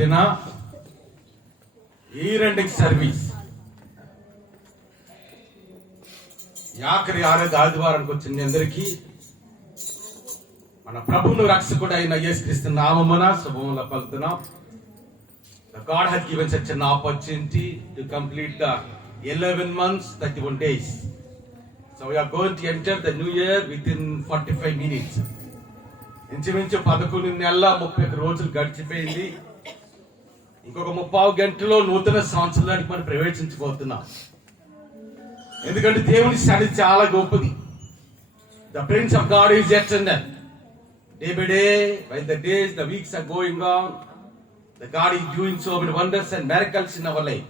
ఎప్పుడైనా ఈ రెండింగ్ సర్వీస్ ఆఖరి ఆదివారానికి వచ్చిన మీ అందరికీ మన ప్రభువును రక్షకుడు అయిన యేసుక్రీస్తు నామమున శుభములు పలుకుతున్నాం. God has given such an opportunity to complete the 11 months, 31 days. So we are going to enter the new year within 45 minutes. ఇంచుమించు 11 నెలల 31 రోజులు గడిచిపోయింది. ఇంకొక 30 గంటలో నూతన సంవత్సరానికి మనం ప్రవేశించబోతున్నాం. ఎందుకంటే దేవుని సన్నిధి చాలా గొప్పది. The Prince of God is eternal. Day by day, by the days, the weeks are going on, the God is doing so many wonders and miracles in our life.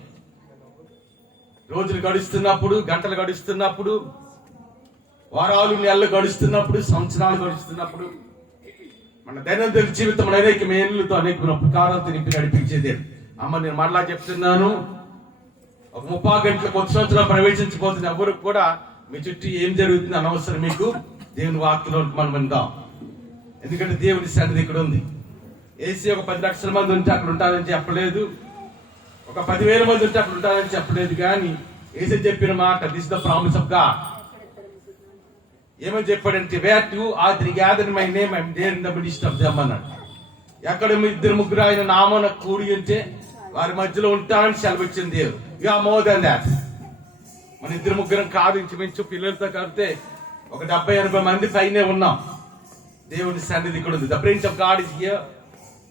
రోజులు గడుస్తున్నప్పుడు, గంటలు గడుస్తున్నప్పుడు, వారాలు నెలలు గడుస్తున్నప్పుడు, సంవత్సరాలు గడుస్తున్నప్పుడు మన దైనందిన జీవితంలో అనేక మేలులతో అనేక ఉపకారాలతో నింపి నడిపించేది. అమ్మ నేను మరలా చెప్తున్నాను, ఒక 30 గంటల కొత్త సంవత్సరాలు ప్రవేశించబోతున్న ఎవరు కూడా మీ చుట్టూ ఏం జరుగుతుంది అనవసరం. మీకు దేవుని వాక్యంలో మనం విందాం. ఎందుకంటే దేవుని సన్నిధి ఇక్కడ ఉంది. ఏసీ ఒక 10 లక్షల మంది ఉంటే అక్కడ ఉంటారని చెప్పలేదు, ఒక 10,000 మంది ఉంటే అక్కడ ఉంటారని చెప్పలేదు. కానీ ఏసీ చెప్పిన మాట, this the promise of God. ఏమని చెప్పాడంటే, where two or three gather my name I am there in the midst of them అన్నాడు. ఎక్కడ 2-3 ఆయన నామమున కూడి ఉంటే వారి మధ్యలో ఉంటారని సెలవిచ్చింది దేవుడు. You are more than that. మన 2-3 కాదు, ఇంచుమించు పిల్లలతో కలిపితే ఒక 70-80 మంది పైనే ఉన్నాం. దేవుని సన్నిధి ఇక్కడ ఉంది. The prince of God is here,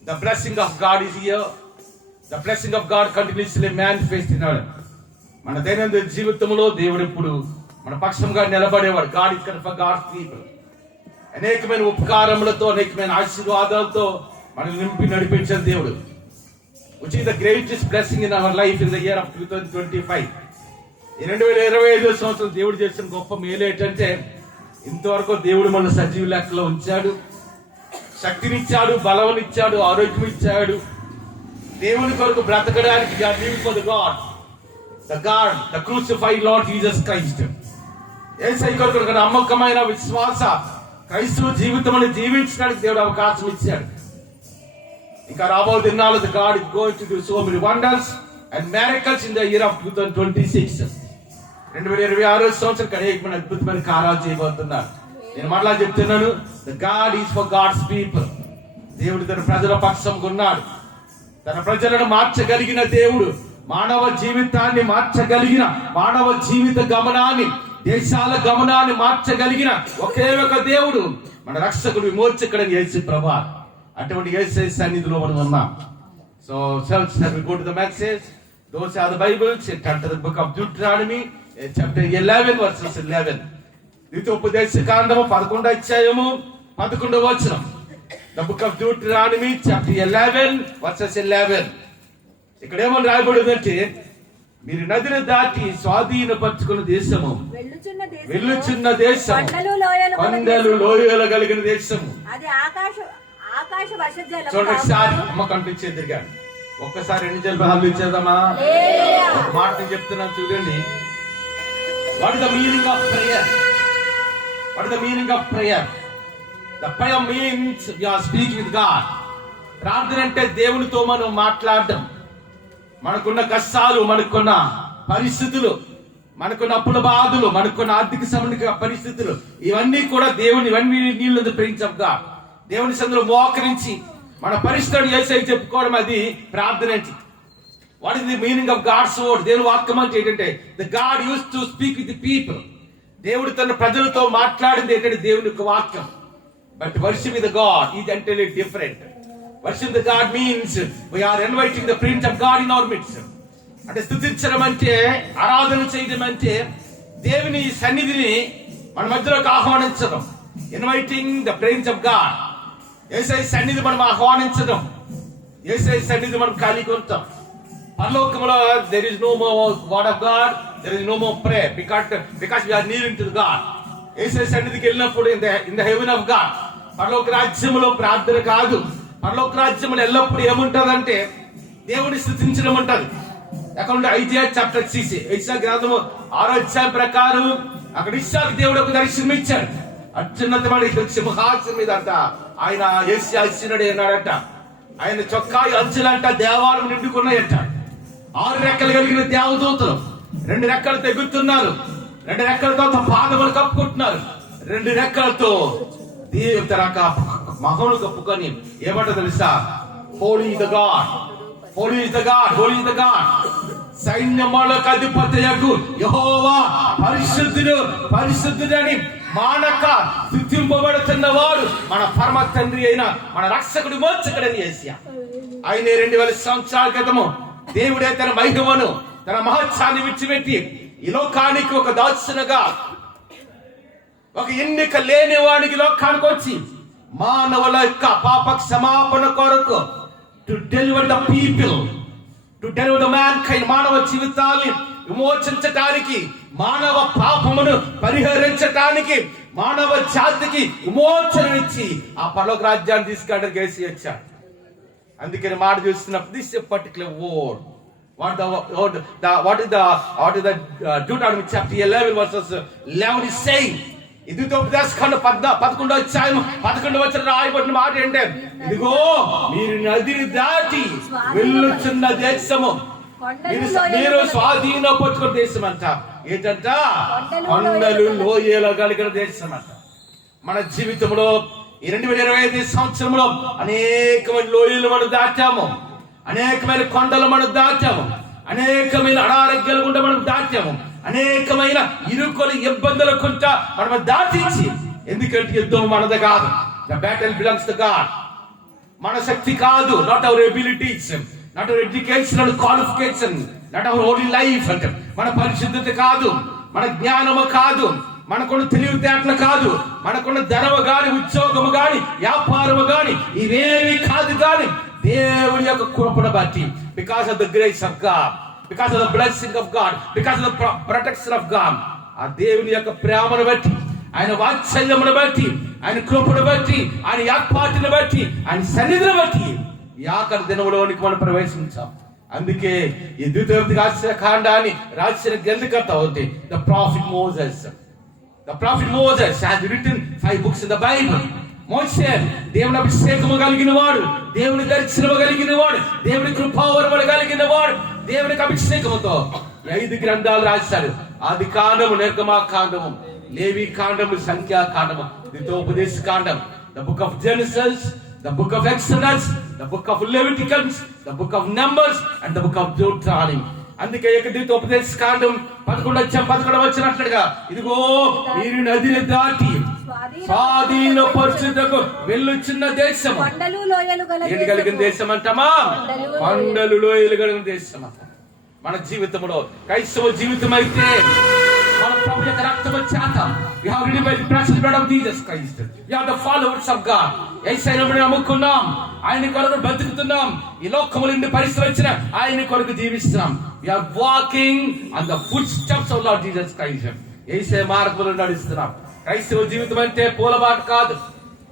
the blessing of God is here, the blessing of God continuously manifest in our. మన దైనందిన జీవితంలో దేవుడు ఎప్పుడు మన పక్షంగా నిలబడేవాడు. గాడ్ ఇస్ కన్ ఫర్ గాడ్స్ పీపుల్. అనేకమైన ఉపకారములతో, అనేకమైన ఆశీర్వాదాలతో మనల్ని నింపి నడిపించిన దేవుడు. Which is the greatest blessing in our life in the year of 2025. ఈ 2025 సంవత్సరం దేవుడు చేసిన గొప్ప మేలు ఏంటంటే, ఇంతవరకు దేవుడు మన సజీవ లెక్కలో ఉంచాడు, శక్తినిచ్చాడు, బలవనిచ్చాడు, ఆరోగ్యం ఇచ్చాడు. దేవుని కొరకు బ్రతకడానికి the crucified Lord Jesus Christ. యేసయ్య కొరకు నమ్మకమైన విశ్వాస క్రైస్తవ జీవితమును జీవించడానికి దేవుడు అవకాశం ఇచ్చాడు. ఇంకా రాబో దినాలు God is going to do so many wonders and miracles in the year of 2026. 2026 సంవత్సరం అనేకమైన అద్భుతమైన కార్యాలు చేయబోతున్నారు. నేను మరలా చెప్తున్నాను, the God is for God's people. దేవుడు తన ప్రజల పక్షంగా ఉన్నాడు. తన ప్రజలను మార్చగలిగిన దేవుడు, మానవ జీవితాన్ని మార్చగలిగిన, మానవ జీవిత గమనాన్ని, దేశాల గమనాన్ని మార్చగలిగిన ఒకే ఒక దేవుడు మన రక్షకుడు, విమోచకుడైన యేసు ప్రభువు. అటువంటి యేసు సన్నిధిలో మనం ఉన్నాం. So we go to the message. Those are the Bibles. Turn to the book of Deuteronomy, chapter 11 verses 11. ద్వితీయోపదేశకాండము 11వ అధ్యాయము 11వ వచనం. The book of Deuteronomy, chapter 11 verses 11. ఇక్కడ ఏమని రాయబడిందంటే, మీరు నదిని దాటి స్వాధీనపరచుకున్న దేశము, వెళ్ళుచున్న దేశం, కొండలు లోయలు కలిగిన దేశము. చూడండి, అమ్మ కనిపించేది కానీ ఒక్కసారి 2 నిమిషాలు ఇచ్చేద్దామా? ఒక మాట చెప్తున్నాను చూడండి. What is the meaning of prayer? What is the meaning of prayer? The prayer means you are speaking with God. ప్రార్థన అంటే దేవునితో మనం మాట్లాడడం. మనకున్న కష్టాలు, మనకున్న పరిస్థితులు, మనకున్న అప్పుల బాధలు, మనకున్న ఆర్థిక సంబంధిక పరిస్థితులు, ఇవన్నీ కూడా దేవుని నీళ్ళు ప్రిన్స్ ఆఫ్ గాడ్. దేవుని సందులో మోకరించి మన పరిస్థితులు యేసయ్య చెప్పుకోవడం, అది ప్రార్థన. What is the meaning of God's word? దేవుని వాక్యం అంటే ఏంటంటే, the God use to speak with the people. దేవుడు తన ప్రజలతో మాట్లాడింది ఏంటంటే దేవుని యొక్క వాక్యం. But worship with God is entirely different. Worship the God means we are inviting the Prince of God in our midst. అంటే స్తుతించడం అంటే, ఆరాధన చేయడం అంటే దేవుని సన్నిధిని మన మధ్యలోకి ఆహ్వానించడం. Inviting the prince of God. Yesayya సన్నిధి మనం ఆహ్వానించడం. యేసయ్య సన్నిధి మనం కలిగి ఉంటాం. పరలోకములో there is no more word of God, there is no more prayer because we are near to God. యేసయ్య సన్నిధికి వెళ్ళినప్పుడు in the heaven of God, పరలోక రాజ్యములో ప్రార్థన కాదు. పరలోక రాజ్యములు ఎల్లప్పుడు ఏముంటదంటే దేవుని స్తుతించడం ఉంటది. అక్కడ ఐజియా చాప్టర్ 6 యెషయా గ్రంథము 6వ అధ్యాయం ప్రకారం అక్కడ ఇస్సాకు దేవుడు ఒక దర్శనం ఇచ్చాడు. అత్యున్నతమైన సింహాసనం మీద అంట ఆయన యెషయా ఇచ్చినడే అన్నాడట. ఆయన చొక్కా అంచులంట దేవాలయం నిండుకున్నాయంట. 6 రెక్కలు కలిగిన దేవదూతలు 2 రెక్కలతో ఎగురుతున్నారు. 2 రెక్కలతో పాదములు కప్పుకుంటున్నారు. 2 రెక్కలతో దేవతరక మహోను కప్పుకొని ఏమంట తెలుసా? Holi the God, Holi the God, Holi the God, సైన్యములకు అధిపతియగు యెహోవా పరిశుద్ధుడు, పరిశుద్ధుడని మానక స్తుతింపబడుతున్నవాడు మన పరమ తండ్రి అయిన మన రక్షకుడు మోక్షకుడని యేసయ్య. ఆయన 2000 సంవత్సరాల క్రితము దేవుడే తన మహిమను, తన మహత్యాన్ని విడిచిపెట్టి ఈ లోకానికి ఒక దాసునిగా, ఒక ఎన్నిక లేని వాడికి లోకానికి వచ్చి మానవుల యొక్క పాప క్షమాపణ కొరకు to deliver the people, to deliver the man kind, మానవ జీవితాన్ని విమోచించటానికి, మానవ పాపమును పరిహరించటానికి, మానవ జాతికి విమోచననిచ్చి ఆ పరలోక రాజ్యాన్ని తీసుకెళ్ళడం చేసి వచ్చాడు. అందుకని మాట చూస్తున్నప్పుడు this particular word, what is the Deuteronomy chapter 11 verses 11 is saying. ఇది ఉపదేశకాండం 11వ అధ్యాయం 11వ వచనం రాయబడిన మాట ఏంటంటే, ఇదిగో మీరు నదిని దాటి వెళ్ళుచున్న దేశము, మీరు స్వాధీనపరుచుకున్న దేశం అంట. ఏంటంట? కొండలు లోయలు కలిగిన దేశం అంట. మన జీవితంలో ఈ 2025 సంవత్సరంలో అనేకమైన లోయలు మనం దాటాము, అనేకమైన కొండలు మనం దాటాము, అనేకమైన అనారోగ్యాలు గుండా మనం దాటాము, అనేకమైన ఇరుకులు ఇబ్బందుల కుంట మనం దాటించి, ఎందుకంటే యుద్ధం మనది కాదు. The battle belongs to God. మన శక్తి కాదు, not our abilities, not our educational qualification, not our Holi life. అంటే మన పరిశుద్ధత కాదు, మన జ్ఞానము కాదు, మనకున్న తెలివితేటలు కాదు, మనకున్న ధనము గాని, ఉద్యోగము గాని, వ్యాపారము గాని, ఇవేవి కాదు. గాని దేవుని యొక్క కృపను బట్టి, because of the grace of God, because of the blessing of God, because of the protection of God, ఆ దేవుని యొక్క ప్రేమను బట్టి, ఆయన వాత్సల్యమును బట్టి, ఆయన కృపను బట్టి, ఆయన ఏర్పాటును బట్టి, ఆయన సన్నిధిని బట్టి ఈ ఆఖరి దినములోనికి మనం ప్రవేశించాం. అందుకే ఈ ద్వితీయోపదేశ కాండాన్ని రాసిన గ్రంథకర్త అవుతే the profit Moses. The prophet Moses has written 5 books in the Bible. మోషే దేవుని అభిషేకము కలిగిన వాడు, దేవుని దర్శనము కలిగిన వాడు, దేవుని కృపావరములు కలిగిన వాడు, దేవునికి అభిషేకముతో 5 గ్రంథాలు రాశాడు. ఆది కాండము, నిర్గమాకాండము, లేవి కాండము, సంఖ్యా కాండము, ద్వితీయోపదేశ కాండం, the book of Genesis, the book of Exodus, the book of Leviticus, the book of Numbers and the book of Deuteronomy. అందుకే ద్వితీయోపదేశ కాండం 11వ వచనట్లుగా, ఇదిగో మీరు నదిని దాటి స్వాధీనపరచుటకు వెళ్ళుచున్న దేశము, ఏంటి కలిగిన దేశం అంటామా? కొండలు లోయలు కలిగిన దేశం అంట. మన జీవితంలో క్రైస్తవ జీవితం అయితే మన ప్రభు యొక్క రక్తము చేత we have redeemed by the precious blood of Jesus Christ. We are the followers of God. యేసయ్యను నమ్ముకున్నాం, ఆయన కొరకు బ్రతుకుతున్నాం, ఈ లోకములో నుండి పరిశ్రమించిన ఆయన కొరకు జీవిస్తున్నాం. We are walking on the footsteps of Lord Jesus Christ. యేసయ్య మార్గంలో నడుస్తున్నాం. క్రైస్తవ జీవితం అంటే పూలబాట కాదు,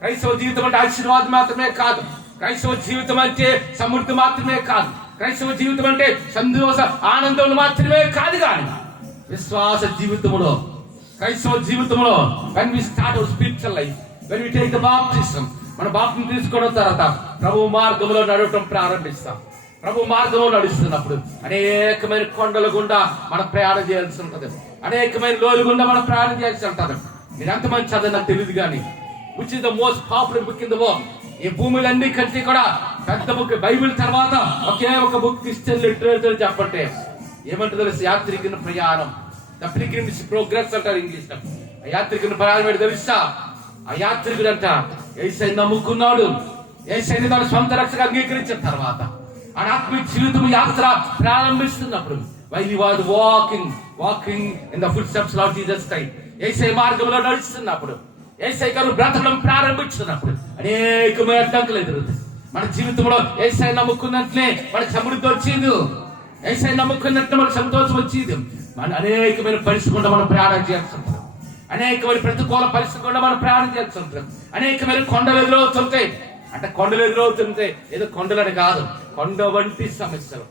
క్రైస్తవ జీవితం అంటే ఆశీర్వాదం మాత్రమే కాదు, క్రైస్తవ జీవితం అంటే సమృద్ధి మాత్రమే కాదు, క్రైస్తవ జీవితం అంటే సంతోష ఆనందం మాత్రమే కాదు. కానీ విశ్వాస జీవితంలో, క్రైస్తవ జీవితంలో when we start our spiritual life, when we take the baptism, మన బాప్తిసం తీసుకోవడం తర్వాత ప్రభు మార్గంలో నడవటం ప్రారంభిస్తాం. ప్రభు మార్గంలో నడుస్తున్నప్పుడు అనేకమైన కొండల గుండా మనం ప్రయాణం చేయాల్సి ఉంటుంది, అనేకమైన లోయల గుండా మనం ప్రయాణం చేయాల్సి ఉంటుంది. మీరు ఎంతమంది చదివినా తెలియదు కానీ which is the most popular book in the world, ఈ భూములన్నీ కంటే కూడా పెద్ద బుక్ బైబిల్ తర్వాత ఒకే ఒక బుక్ క్రిస్టియన్ లిటరేచర్ చెప్పంటే ఏమంటే తెలుసు? యాత్రికుని ప్రయాణం, ద పిల్గ్రిమ్స్ ప్రోగ్రెస్ అంటారు ఇంగ్లీష్ లో. ఆ యాత్రికుని ప్రయాణం ఏంటి తెలుసా? ఆ యాత్రికుడు అంట యేసయ్యను నమ్ముకున్నాడు, యేసయ్యను తన సొంత రక్షగా అంగీకరించిన తర్వాత ఆయన ఆత్మీయ జీవితం యాత్ర ప్రారంభిస్తున్నప్పుడు while he was walking in the footsteps of Jesus Christ, యేసయ్య మార్గంలో నడుస్తున్నప్పుడు, యేసయ్య గారు బ్రతకడం ప్రారంభించినప్పుడు అనేకమైన అడ్డంకులు ఎదురవుతాయి. మన జీవితంలో యేసయ్యను నమ్ముకున్నట్లే మనకు సమృద్ధి వచ్చేది, యేసయ్యను నమ్ముకున్నట్లే మనకు సంతోషం వచ్చేది. మన అనేకమైన పరిస్థితుల్లో మనం ప్రయాణం చేయాల్సి ఉంటుంది, అనేకమైన ప్రతికూల పరిస్థితుల్లో మనం ప్రయాణం చేయాల్సి ఉంటుంది, అనేకమైన కొండలు ఎదురవుతుంటాయి. అంటే కొండలు ఎదురవుతుంటే ఏదో కొండలని కాదు, కొండ వంటి సమస్యలు,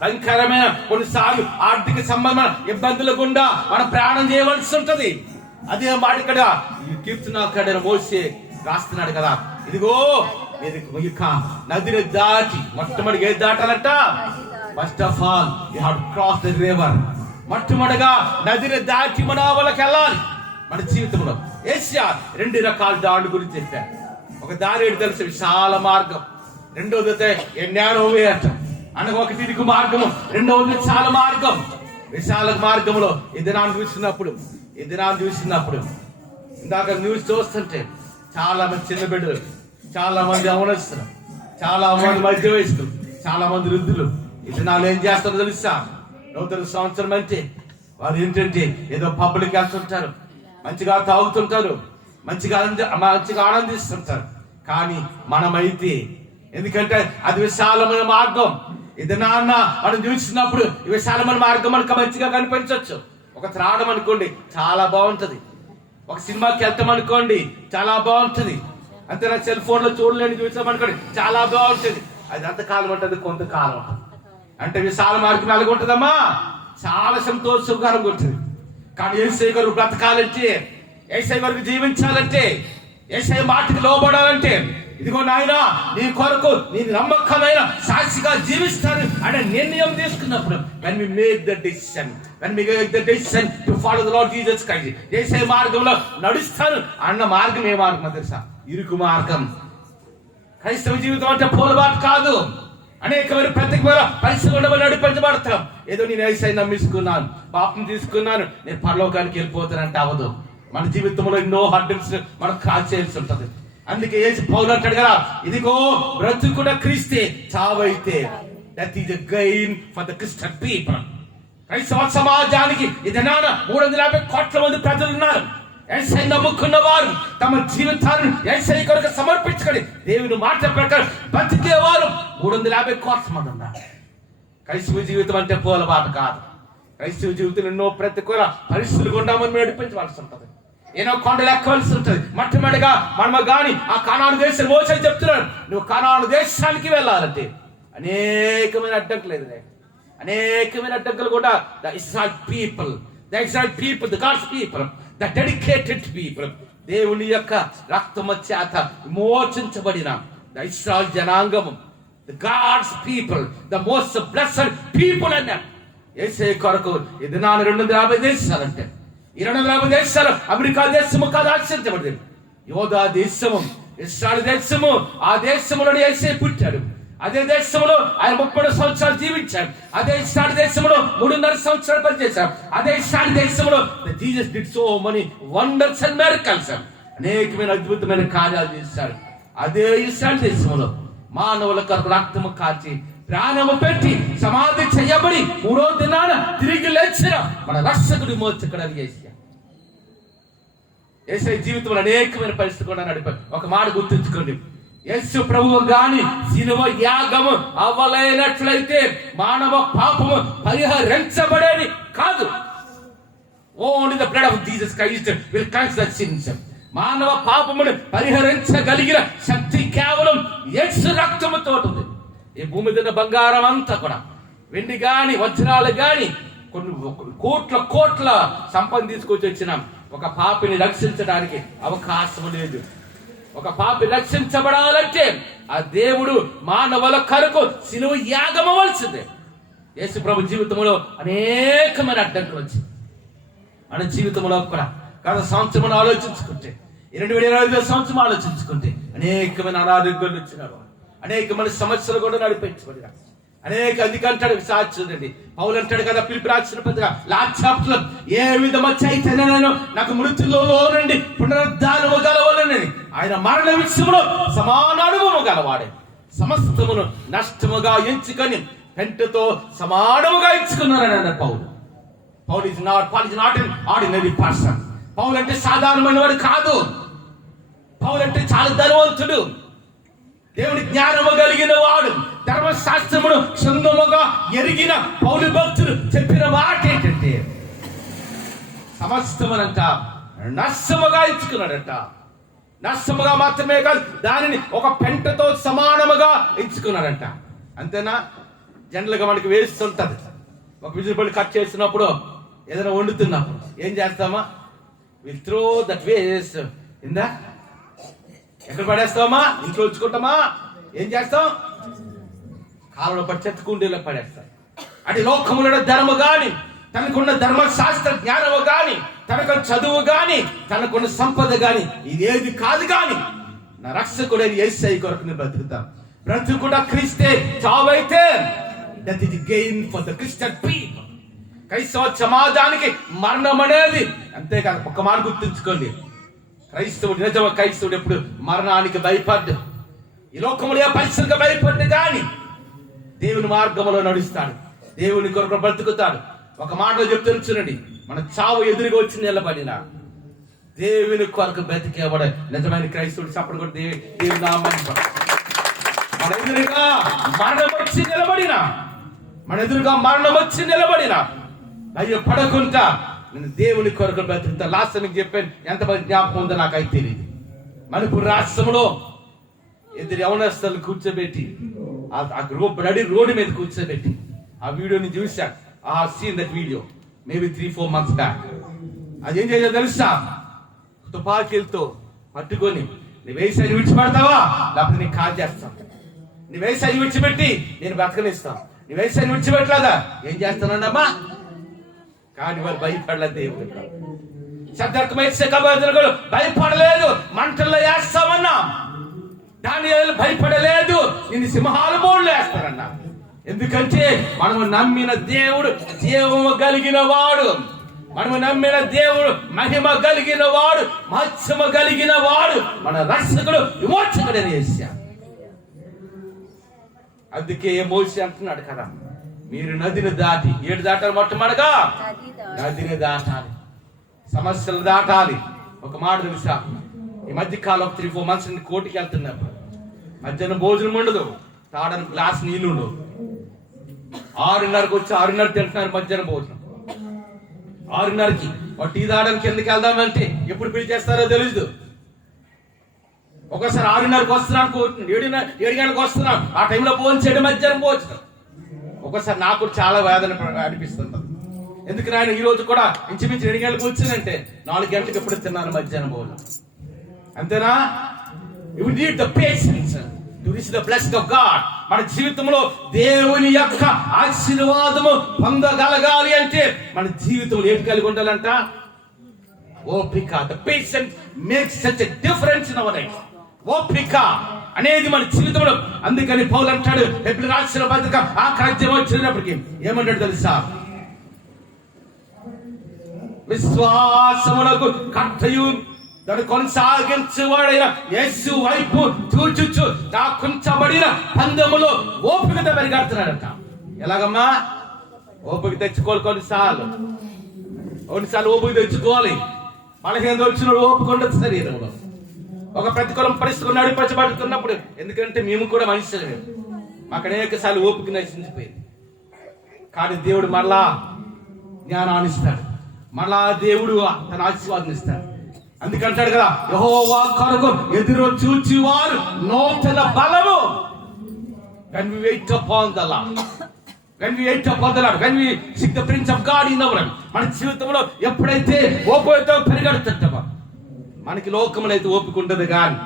భయంకరమైన కొన్నిసార్లు ఆర్థిక సంబంధమైన ఇబ్బందుల గుండా మనం ప్రయాణం చేయవలసి ఉంటది. అదే మాట ఇక్కడ కీర్తనాకారుడైన మోషే రాస్తున్నాడు కదా, ఇదిగో నదిని దాటి మొట్టమొదటిగా ఏది దాటాలంట? First of all you have to cross the river. మొట్టమొదటిగా నదిని దాటి మన వాళ్ళకి వెళ్ళాలి. మన జీవితంలో ఏషియా 2 రకాల దారుల గురించి చెప్పారు. ఒక దారి ఏంటి తెలుసు? విశాల మార్గం. రెండోది జ్ఞానమే అంట. అనగా ఒకటి ఇరుకు మార్గము, రెండవది విశాల మార్గం. విశాల మార్గంలో ఈ దినాన్ని చూసినప్పుడు ఇందాక న్యూస్ చూస్తుంటే చాలా మంది చిన్న బిడ్డలు, చాలా మంది అవనస్తులు, చాలా మంది మధ్య వయస్కులు, చాలా మంది వృద్ధులు ఈ దినాలు ఏం చేస్తారో తెలుసా? నూతన సంవత్సరం అంటే వారు ఏంటంటే ఏదో పబ్లిక్ వెళ్తుంటారు, మంచిగా తాగుతుంటారు, మంచిగా ఆనందిస్తుంటారు. కానీ మనమైతే, ఎందుకంటే అది విశాలమైన మార్గం. ఇది నాన్న మనం చూసినప్పుడు ఈ విశాలమైన మార్గం మనకు మంచిగా కనిపించవచ్చు. ఒక త్రాగడం అనుకోండి చాలా బాగుంటది, ఒక సినిమాకి వెళ్తాం అనుకోండి చాలా బాగుంటది, అంతేనా? సెల్ ఫోన్ లో చూడలేని చూసాం అనుకోండి చాలా బాగుంటది. అది అంతకాలం ఉంటుంది, కొంతకాలం ఉంటుంది. అంటే విశాల మార్గం ఎలాగుంటుందమ్మా? చాలా సంతోషకరంగా ఉంటుంది. కానీ యేసయ్య గారు బ్రతకాలంటే, యేసయ్య గారికి జీవించాలంటే, యేసయ్య మాటకి లోబడాలంటే, ఇదిగో నాయన నీ కొరకు నీ నమ్మకమైన సాక్షిగా జీవిస్తాను అనే నిర్ణయం తీసుకున్నప్పుడు, when we make the decision to follow the Lord Jesus Christ, యేసయ్య మార్గంలో నడుస్తాను అన్న మార్గం ఏ మార్గం తెలుసా? ఇరుకు మార్గం. క్రైస్తవ జీవితం అంటే పోలబాటు కాదు. అనేకమైన ప్రత్యేకమైన పరిస్థితుల్లో నడిపించబడతాం. ఏదో నేను యేసయ్య నమ్మించుకున్నాను, పాపం తీసుకున్నాను, నేను పరలోకానికి వెళ్ళిపోతానంటే అవదు. మన జీవితంలో ఎన్నో హర్డిల్స్ మనం క్రాస్ చేయాల్సి ఉంటుంది. అందుకే యేసు పౌలు అంటాడు కదా, ఇదిగో బ్రతుకుట క్రీస్తే, చావైతే. That is the gain for the Christian people. క్రైస్తవ సమాజానికి ఇది 350 కోట్ల మంది ప్రజలు ఉన్నారు. యేసయ్య నమ్ముకున్న వారు తమ జీవితాలను యేసయ్య కొరకు సమర్పించుకొని దేవుని మాట ప్రకారం బతికేవారు 350 కోట్ల మంది ఉన్నారు. క్రైస్తవ జీవితం అంటే పోలబాట కాదు. క్రైస్తవ జీవితం ఎన్నో ప్రతికూల పరిస్థితులు గుండా మనం నడిపించవలసి ఉంటుంది. ఏదో కొండలు ఎక్కవలసి ఉంటుంది. మొట్టమొదటిగా మనము గాని ఆ కనాను దేశం మోసే చెప్తున్నాడు, నువ్వు కనాను దేశానికి వెళ్ళాలంటే అనేకమైన అడ్డంకులు ఎదురయ్యాయి. అనేకమైన అడ్డంకులు కూడా the Israel people, the God's people, the dedicated people, దేవుని యొక్క రక్తము చేత విమోచించబడిన ద ఇస్రాయేల్ జనాంగము, the God's people, the most blessed people అన్నారు. యేసయ్య కొరకు ఇది 250 దేశాలంటే, ఈ 250 దేశాలు అమెరికా దేశము కాదు ఆశ్చర్యపడింది. యోధా దేశము, ఇశ్రాయేలు దేశము, ఆ దేశంలో యేసయ్య పుట్టాడు. అదే దేశంలో ఆయన 30 సంవత్సరాలు జీవించాడు. అదే ఇశ్రాయేలు దేశంలో 3.5 సంవత్సరాలు పనిచేశాడు. అదే ఇశ్రాయేలు దేశంలో Jesus did so many wonders and miracles, అనేకమైన అద్భుతమైన కార్యాలు చేశాడు. అదే ఇశ్రాయేలు దేశంలో మానవుల కొరకు రక్తము కార్చి ప్రాణము పెట్టి సమాధి చేయబడి 3వ దినాన తిరిగి లేచిన మన రక్షకుడి మోచకుడు యేసయ్య. యేసయ్య జీవితంలో అనేకమైన పరిస్థితులు కూడా నడిపారు. ఒక మాట గుర్తుంచుకోండి, యేసు ప్రభువు గాని శిలువ యాగము అవ్వలేనట్లయితే మానవ పాపము పరిహరించబడేది కాదు. Only the blood of Jesus Christ will cleanse the sins. మానవ పాపమును పరిహరించగలిగిన శక్తి కేవలం యేసు రక్తముతో ఉంది. ఈ భూమి మీద బంగారం అంతా కూడా, వెండి గాని వజ్రాలు గాని కొన్ని కోట్ల సంపద తీసుకొచ్చి వచ్చిన ఒక పాపిని రక్షించడానికి అవకాశం లేదు. ఒక పాపి రక్షించబడాలంటే ఆ దేవుడు మానవుల కొరకు శిలువ యాగమవలసిందే. యేసు ప్రభు జీవితంలో అనేకమైన అడ్డంకులు వచ్చి మన జీవితంలో కూడా గత సంవత్సరం ఆలోచించుకుంటే, 2025 సంవత్సరం ఆలోచించుకుంటే అనేకమైన అనారోగ్యాలు వచ్చినారు, అనేకమైన సమస్యలు కూడా నడిపించబడిన అనేక అధికంటాడు సాక్షుడండి. పౌలు అంటాడు కదా పిలిపి రాసిన పత్రిక లాస్ట్ చాప్టర్, ఏ విధమ చైతన్యను నాకు మృతులలో నుండి పునరుద్ధానము గలవలనని ఆయన మరణ విషయంలో సమాన అనుభవము గలవాడే, సమస్తమును నష్టముగా ఎంచుకొని పెంటతో సమానముగా ఎంచుకున్నారని అన్నాడు పౌలు. Paul is not an ordinary person. పౌలు అంటే సాధారణమైన వాడు కాదు. పౌలు అంటే చాలా ధనవంతుడు, దేవుని జ్ఞానము కలిగిన వాడు, ధర్మశాస్త్రమును క్షుణ్ణముగా ఎరిగిన పౌలు భక్తుడు చెప్పిన మాట ఏంటంటే సమస్తమునంట నష్టముగా ఎంచుకున్నాడంట. నష్టముగా మాత్రమే కాదు, దానిని ఒక పెంటతో సమానముగా ఎంచుకున్నాడంట. అంతేనా? జనరల్గా మనకి వేస్తుంటది, ఒక వెజిటబుల్ కట్ చేసినప్పుడు ఏదైనా వండుతున్నప్పుడు ఏం చేస్తామా? Will throw that waste in the ఎక్కడ పడేస్తామా? ఇంట్లో ఉంచుకుంటామా? ఏం చేస్తాం? కాలంలో పడి చెత్తకుండీలో పడేస్తాం. అంటే లోకములో ధర్మ గాని, తనకున్న ధర్మశాస్త్ర జ్ఞానము గాని, తనకున్న చదువు గాని, తనకున్న సంపద గాని, ఇదేది కాదు గాని నా రక్షకుడైన యేసయ్య కొరకు నేను బ్రతుకుతాం. బ్రతుకుట క్రీస్తే, చావైతే that is gain for the Christian people. క్రైస్తవ సమాజానికి మరణం అనేది అంతేకాదు. ఒక్క మాట గుర్తుంచుకోండి, క్రైస్తవుడు, నిజమ క్రైస్తవుడు ఎప్పుడు మరణానికి భయపడ్డు, ఈ లోకములో ఏ పరిస్థితికి భయపడ్డు కానీ దేవుని మార్గంలో నడుస్తాడు, దేవుని కొరకు బ్రతుకుతాడు. ఒక మాటలో చెప్తాను చూడండి, మన చావు ఎదురుగా వచ్చి నిలబడిన దేవుని కొరకు బ్రతికేవాడు నిజమైన క్రైస్తవుడు. చెప్పడు కూడా దేవుని నామాన్ని. మన ఎదురుగా మరణం వచ్చి నిలబడిన, మన ఎదురుగా మరణం వచ్చి నిలబడిన భయపడకుండా నేను దేవుని కొరకు బ్రతుకుతా. లాస్ట్ మీకు చెప్పాను, ఎంతమంది జ్ఞాపకం ఉందో నాకైతే తెలియదు. మణిపూర్ రాష్ట్రంలో ఇద్దరు యవనస్తులు కూర్చోబెట్టి నడి రోడ్డు మీద కూర్చోబెట్టి ఆ వీడియోని చూశాను. ఆ scene that video maybe 3-4 months back. అదేం చేయాలో తెలుసా? తుపాకీలతో పట్టుకొని నీ వ్యవసాయం విడిచిపెడతావా, లేకపోతే నీకు కాల్ చేస్తాం. నీ వ్యవసాయం విడిచిపెట్టి నేను బ్రతకనిస్తాం. నీ వ్యవసాయం విడిచిపెట్టలేదా ఏం చేస్తానండమ్మా? కానీ వారు భయపడలేదు. దేవుడు భయపడలేదు, మంటల్లో వేస్తామన్నా. దానియేలు భయపడలేదు, నిన్ను సింహాల బోన్లో వేస్తారన్నా. ఎందుకంటే మనము నమ్మిన దేవుడు జీవము కలిగిన వాడు, మనము నమ్మిన దేవుడు మహిమ కలిగిన వాడు, మత్స్యము కలిగిన వాడు, మన రక్షకుడు, విమోచకుడని యేసయ్య. అందుకే మోషే అంటున్నాడు కదా, మీరు నదిని దాటి, ఏడు దాటాలి, మొట్టమొదటిగా నదిని దాటాలి, సమస్యలు దాటాలి. ఒక మాట తెలుసా, ఈ మధ్య కాలం 3-4 months కోటికి వెళ్తున్నప్పుడు మధ్యాహ్నం భోజనం ఉండదు, తాడని గ్లాస్ నీళ్లు ఉండవు. 6:30కి వచ్చి 6:30 తింటున్నారు మధ్యాహ్నం భోజనం. 6:30కి టీ తాగడానికి ఎందుకు వెళ్దామంటే ఎప్పుడు పిలిచేస్తారో తెలియదు. ఒకసారి 6:30కి వస్తున్నాను, 7 గంటలకు వస్తున్నాను, ఆ టైంలో భోజనం చేయడం మధ్యాహ్నం భోజనం. ఒకసారి నాకు చాలా వేదన అనిపిస్తుంది. ఎందుకు నాయన ఈ రోజు కూడా ఇంచుమించు 7 గంటలకు వచ్చిందంటే 4 గంటలకు ఎప్పుడు తిన్నాను మధ్యాహ్నం భోజనం. అంతేనా? You need the patience to reach the blessing of God. మన జీవితంలో దేవుని యొక్క ఆశీర్వాదము పొందగలగాలి అంటే మన జీవితంలో ఏం కలిగి ఉండాలంట? ఓపిక. The patience makes such a difference in our life. ఓపిక అనేది మన జీవితంలో. అందుకని పౌలు అంటాడు, ఎప్పుడు రాసిన పత్రిక ఆ కార్యం వచ్చినప్పటికీ ఏమన్నాడు తెలుసా? విశ్వాసమునకు కర్తయు దాన్ని కొనసాగించేవాడైన యేసు వైపు చూచుచు దాకుంచబడిన పందెములో ఓపికతో పరిగెడుతున్నాడట. ఎలాగమ్మా? ఓపిక తెచ్చుకోవాలి. కొన్నిసార్లు ఓపిక తెచ్చుకోవాలి. బలహీనత వచ్చిన ఓపిక ఉండదు శరీరంలో. ఒక ప్రతికూలం పరిస్థితులు నడిపించబడుతున్నప్పుడు, ఎందుకంటే మేము కూడా మనుషులమే, మాకు అనేకసార్లు ఓపిక నశించిపోయింది. కానీ దేవుడు మరలా జ్ఞానాన్ని ఇస్తాడు, మరలా దేవుడు తన ఆశీర్వాదం ఇస్తాడు. అందుకంటాడు కదా, యెహోవా కొరకు ఎదురు చూచువారు నూతన బలము. When we wait upon the Lord, when we seek the Prince of God in our life, మన జీవితంలో ఎప్పుడైతే ఓపికతో పరిగెడుతుంటామో, మనకి లోకములో అయితే ఓపిక ఉండదు. కానీ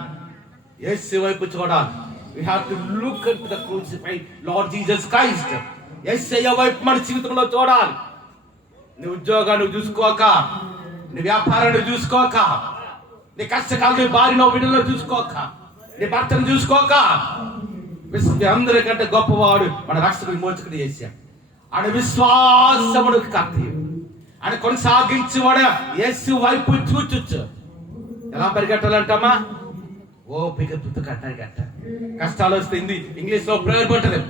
యేసు వైపు చూడాలి. We have to look at the crucified Lord Jesus Christ. యేసయ్య వైపు మన జీవితంలో చూడాలి. నీ ఉద్యోగాన్ని చూసుకోక, నీ వ్యాపారాన్ని చూసుకోక, నీ కష్టకాలం భార్యను బిడ్డలో చూసుకోక, నీ భర్తను చూసుకోక, అందరికంటే గొప్పవాడు మన రక్షకుడు విమోచకుడు యేసయ్య. ఆయన విశ్వాసమును కర్తయు, ఆయన కొనసాగించేవాడు యేసు వైపు చూచొచ్చు. ఎలా పరిగెట్టాలంటమ్మా? ఓపికతో కట్ట. కష్టాలు వస్తే ఇంగ్లీష్ లో ప్రేయర్ పట్టదు.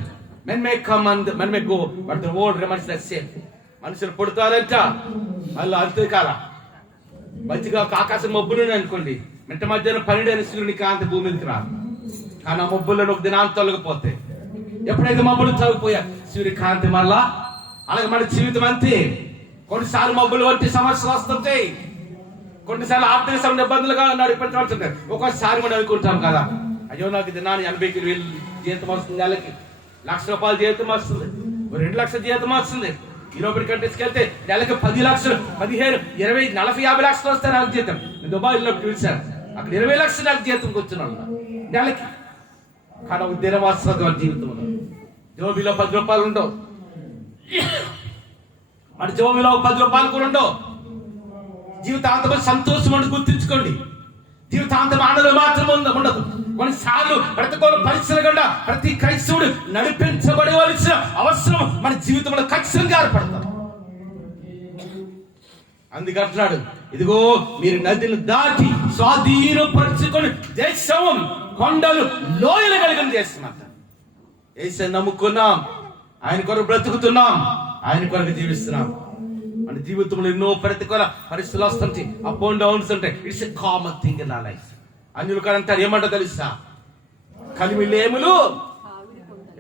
Men may come and men may go, but the world remains the same. మనుషులు పుడతారంట, మళ్ళీ అంతే కాదా? మంచిగా ఆకాశం మబ్బులు అనుకోండి, మిట్ట మధ్యాహ్నం 12 సూర్యుని కాంతి భూమి మీదకి రాదు. కానీ ఆ మబ్బులను ఒక దినాన్ని తొలగిపోతే, ఎప్పుడైతే మబ్బులు తొలగిపోయా సూర్య కాంతి మళ్ళా. అలాగే మన జీవితం అంతే. కొన్నిసార్లు మబ్బులు వంటి సమస్యలు వస్తుంటాయి, కొన్నిసార్లు ఆర్థిక ఇబ్బందులుగా నడిపించవలసి ఉంటాయి. ఒక్కోసారి మనం అనుకుంటాం కదా, అయ్యో నాకు దినాన్ని 80,000 జీతం వస్తుంది, నెలకి ₹1,00,000 జీతం వస్తుంది, 2 లక్షల జీతం వస్తుంది. యూరోపియన్ కంట్రీస్కి వెళ్తే నెలకి 10 లక్షలు, 15, 20, 40, 50 లక్షలు వస్తాయి నాకు జీతం. దుబాయ్లో చూశాను, అక్కడ 20 లక్షల జీతం కూర్చున్నాడు నెలకి. కానీ ఒక దినం వస్తుంది వాళ్ళ జీవితంలో. జోబీలో 10 రూపాయలు ఉండవు, మన జోబీలో 10 రూపాయలు కూడా ఉండవు. జీవితాంతం సంతోషం అని గుర్తించుకోండి. జీవితాంతం ఆనందం మాత్రం ఉండదు. కొన్నిసార్లు ప్రతికూల పరిస్థితులు గుండా ప్రతి క్రైస్తవుడు నడిపించబడవలసిన అవసరం మన జీవితంలో ఖచ్చితంగా ఏర్పడతాం. అందుకంటున్నాడు, ఇదిగో మీరు నదిని దాటి స్వాధీనపరుచుకొని దేశం కొండలు లోయలు కలిగిన దేశం అంట. యేసుని నమ్ముకున్నాం, ఆయన కొరకు బ్రతుకుతున్నాం, ఆయన కొరకు జీవిస్తున్నాం. మన జీవితంలో ఎన్నో ప్రతికూల పరిస్థితులు వస్తుంటాయి, అప్ అండ్ డౌన్స్ ఉంటాయి. It's a common thing in our life. అన్యులు అంటారు, ఏమంటారు తెలుసా? కలిమిలేములు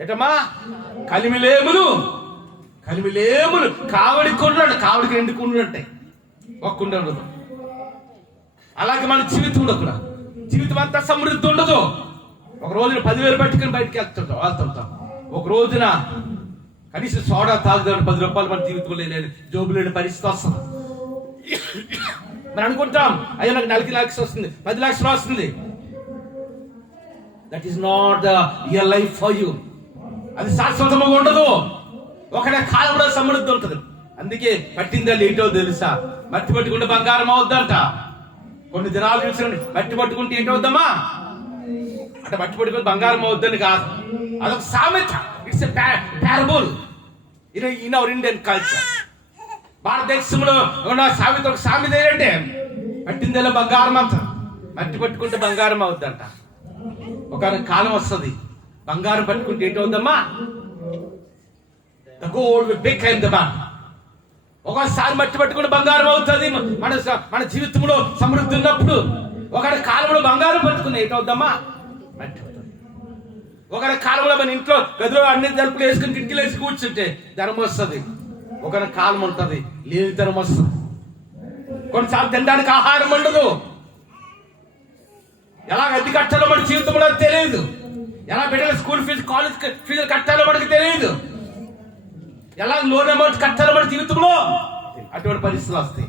ఏటమ్మా, కలిమిలేములు కావడి కొండలు, కావడికి 2 కుండలు ఉంటాయి, ఒక కుండ ఉండదు. అలాగే మన జీవితంలో కూడా జీవితం అంతా సమృద్ధి ఉండదు. ఒక రోజున 10,000 పెట్టుకుని బయటకు వెళ్తుంటాం. ఒక రోజున కనీసం సోడా తాగుదామని 10 రూపాయలు మన జీవితంలో లేని జోబు లేని పరిస్థితి వస్తుంది. మనం అనుకుంటాం, అయ్యో నాకు 4 లక్షలు వస్తుంది, 10 లక్షలు వస్తుంది. That is not the real life for you. అది శాశ్వతంగా ఉండదు. ఒకటే కాలంలో సమృద్ధి ఉంటుంది. అందుకే పట్టిందని ఏంటో తెలుసా? మట్టి పట్టుకుంటే బంగారం అవుద్దంట. కొన్ని దినాలు చూసండి, మట్టి పట్టుకుంటే ఏంటవుద్దామా అంటే మట్టి పట్టుకుంటే బంగారం అవుద్దని కాదు, అదొక సామెత. It's a parable in our Indian culture. భారతదేశంలో ఉన్న సామెత, ఒక సామెత ఏంటంటే పట్టిందేలా బంగారం అంత, మట్టి పట్టుకుంటే బంగారం అవుద్దంట. ఒక కాలం వస్తుంది, బంగారం పట్టుకుంటే ఏంటవుద్దమ్మా? The gold will become the man. ఒకసారి మట్టి పట్టుకుని బంగారం అవుతుంది. మన జీవితంలో సమృద్ధి ఉన్నప్పుడు ఒకటి కాలంలో బంగారం పట్టుకుని ఏంటవుద్దమ్మా? మట్టి అవుతుంది. ఒకరి కాలంలో మన ఇంట్లో గదిలో అన్ని తలుపులు వేసుకుని కిటికీలు వేసి కూర్చుంటే ధనం వస్తుంది. ఒకరి కాలం ఉంటుంది, లేని ధనం వస్తుంది. కొన్నిసార్లు తినడానికి ఆహారం ఉండదు. ఎలా అద్దె కట్టాలో మన జీవితంలో తెలియదు. ఎలా బిడ్డల స్కూల్ ఫీజు, కాలేజ్ ఫీజులు కట్టాలో మనకి తెలియదు. ఎలా లోన్ అమౌంట్ కట్టాలో మన జీవితంలో అటువంటి పరిస్థితులు వస్తాయి.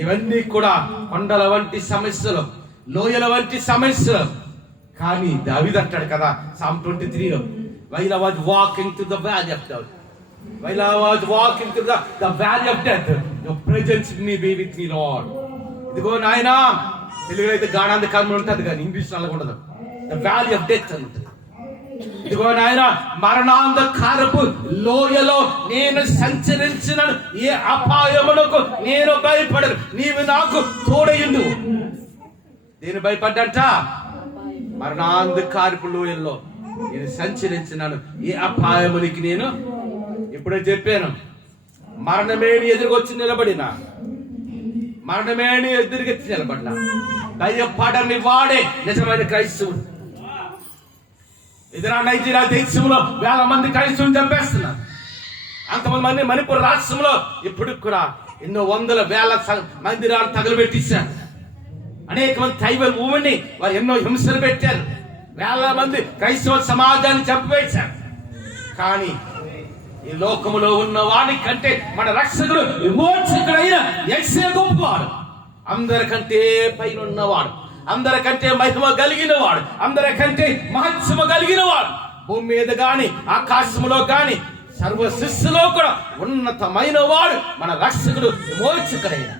ఇవన్నీ కూడా కొండల వంటి సమస్యలు, లోయల వంటి సమస్యలు. కానీ దావీదు అంటాడు కదా Psalm 23లో, while I was walking through the valley of death, while I was walking through the valley of death, your presence may be with me, Lord. ఇదిగో నాయనా, తెలుగులో అయితే గాఢాంధకారం ఉంటుంది కానీ ఇంగ్లీష్ అలాగ ఉండదు. ద వ్యాలీ ఆఫ్ డెత్ అని ఉంటుంది. ఇదిగో నాయన, మరణాంధకారపు లోయలో నేను సంచరించినను, ఏ అపాయమునకు నేను భయపడను, నీవు నాకు తోడయుండు. నేను భయపడ్డంట, మరణాంధకారపు లోయల్లో నేను సంచరించినాను, ఏ అపాయమునికి నేను ఇప్పుడే చెప్పాను. మరణమేని ఎదురుకొచ్చి నిలబడినా, మరణమేని ఎదురుగెత్తి నిలబడినా భయపడని వాడే నిజమైన క్రైస్తవుడు. ఇతర నైజీరియా దేశంలో 1000 మంది క్రైస్తవులు చంపేస్తున్నారు. అంతమంది మణిపూర్ రాష్ట్రంలో ఇప్పటికి కూడా ఎన్నో వందల వేల మందిరాలు తగలబెట్టించారు. అనేక మంది ట్రైబల్ మూవ్మెంట్ ని వారు ఎన్నో హింసలు పెట్టారు. 1000 మంది క్రైస్తవ సమాజాన్ని చంపివేశారు. కానీ ఈ లోకములో ఉన్న వాని కంటే మన రక్షకుడు విమోచకుడైన యేసే గొప్పవాడు. అందరికంటే పైన ఉన్నవాడు, అందరికంటే మహిమ కలిగిన వాడు, అందరికంటే మహత్సమ కలిగిన వాడు. భూమి మీద గాని ఆకాశంలో గాని సర్వ సృష్టిలో కూడా ఉన్నతమైన వాడు మన రక్షకుడు విమోచకుడైన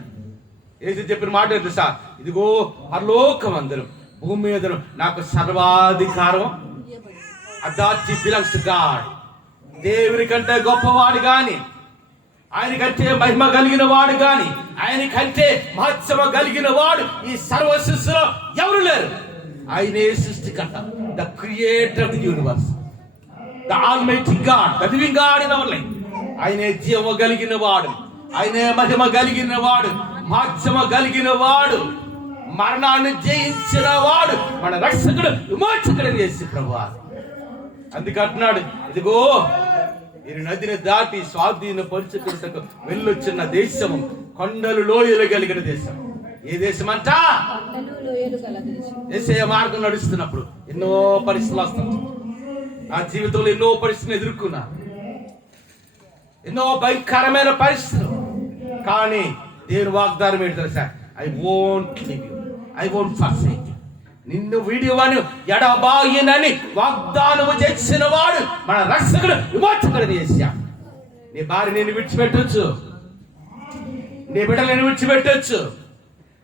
యేసు చెప్పిన మాట తెలుసా? ఇదిగో పరలోకమందును భూమి మీద నాకు సర్వాధికారం, అథారిటీ బిలాంగ్స్ టు గాడ్. దేవుని కంటే గొప్పవాడు గాని, ఆయన కంటే మహిమ కలిగిన వాడు గాని, ఆయన కంటే మహత్సమ కలిగిన వాడు ఈ సర్వ సృష్టిలో ఎవరు లేరు. ఆయనే సృష్టికర్త, the creator of the universe, the almighty God, the living God in our life. ఆయనే జీవము కలిగిన వాడు, ఆయనే మహిమ కలిగిన వాడు, మహత్సమ కలిగిన వాడు, మరణాన్ని జయించిన వాడు, మన రక్షకుడు విమోచకుడు యేసు ప్రభువా. అందుకంటున్నాడు, ఇదిగో ఈ నదిని దాటి స్వాధీన పరుచుకున్నకు వెళ్ళొచ్చిన దేశము కొండలు లోయలు కలిగిన దేశం. ఏ దేశం అంట? యేసయ్య మార్గం నడుస్తున్నప్పుడు ఎన్నో పరిస్థితులు వస్తాయి. నా జీవితంలో ఎన్నో పరిస్థితులు ఎదుర్కొన్నా, ఎన్నో భయంకరమైన పరిస్థితులు. కానీ దేవుని వాగ్దానం ఏంటి తెలుసా? I won't leave you, I won't forsake. నిన్ను వీడివాను ఎడబాయినని వాగ్దానము చేసిన వాడు మన రక్షకుడు విమోచకుడు యేసయ్య. నీ భార్య నిన్ను విడిచిపెట్టొచ్చు, నీ బిడ్డలను విడిచిపెట్టొచ్చు,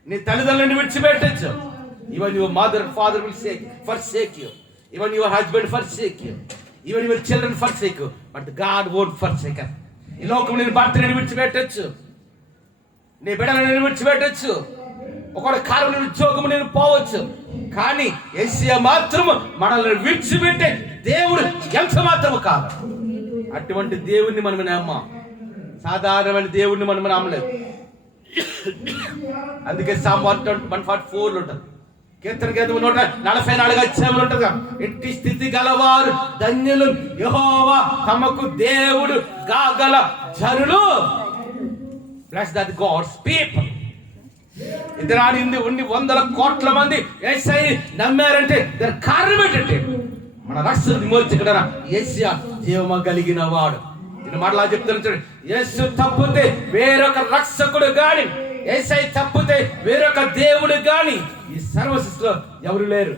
నీ తల్లిదండ్రులను విడిచిపెట్టొచ్చు. Even your mother and father will forsake you. Even your husband forsake you. Even your children forsake you. But God won't forsake us. ఈ లోకం నేను భర్తని విడిచిపెట్టొచ్చు, నీ బిడ్డలను విడిచిపెట్టొచ్చు, ఒకటి కాలం ఉద్యోగం నేను పోవచ్చు, కానీ యేసయ్య మాత్రము మనల్ని విడిచిపెట్టే దేవుడు ఎంత మాత్రము కాదు. అటువంటి దేవుణ్ణి మనం నమ్మాం, సాధారణమైన దేవుణ్ణి మనం నమ్మలేదు. అందుకే Psalm 144 ఉంటుంది, కీర్తన గ్రంథం 144 అధ్యాయంలో ఉంటుంది. ఎట్టి స్థితి గలవారు ధన్యులు, యెహోవా తమకు దేవుడు గాగల జనులు. Bless that God's people. ఇతరాన్ని ఉండి 100 కోట్ల మంది యేసయ్య నమ్మారంటే దాని కారణం ఏంటంటే మన రక్షణ విమోచకుడైన యేసయ్య జీవము కలిగిన వాడు. నేను మరలా చెప్తాను, యేసు తప్పితే వేరొక రక్షకుడు గాని, యేసయ్య తప్పితే వేరొక దేవుడు గాని ఈ సర్వసృష్టిలో ఎవరు లేరు.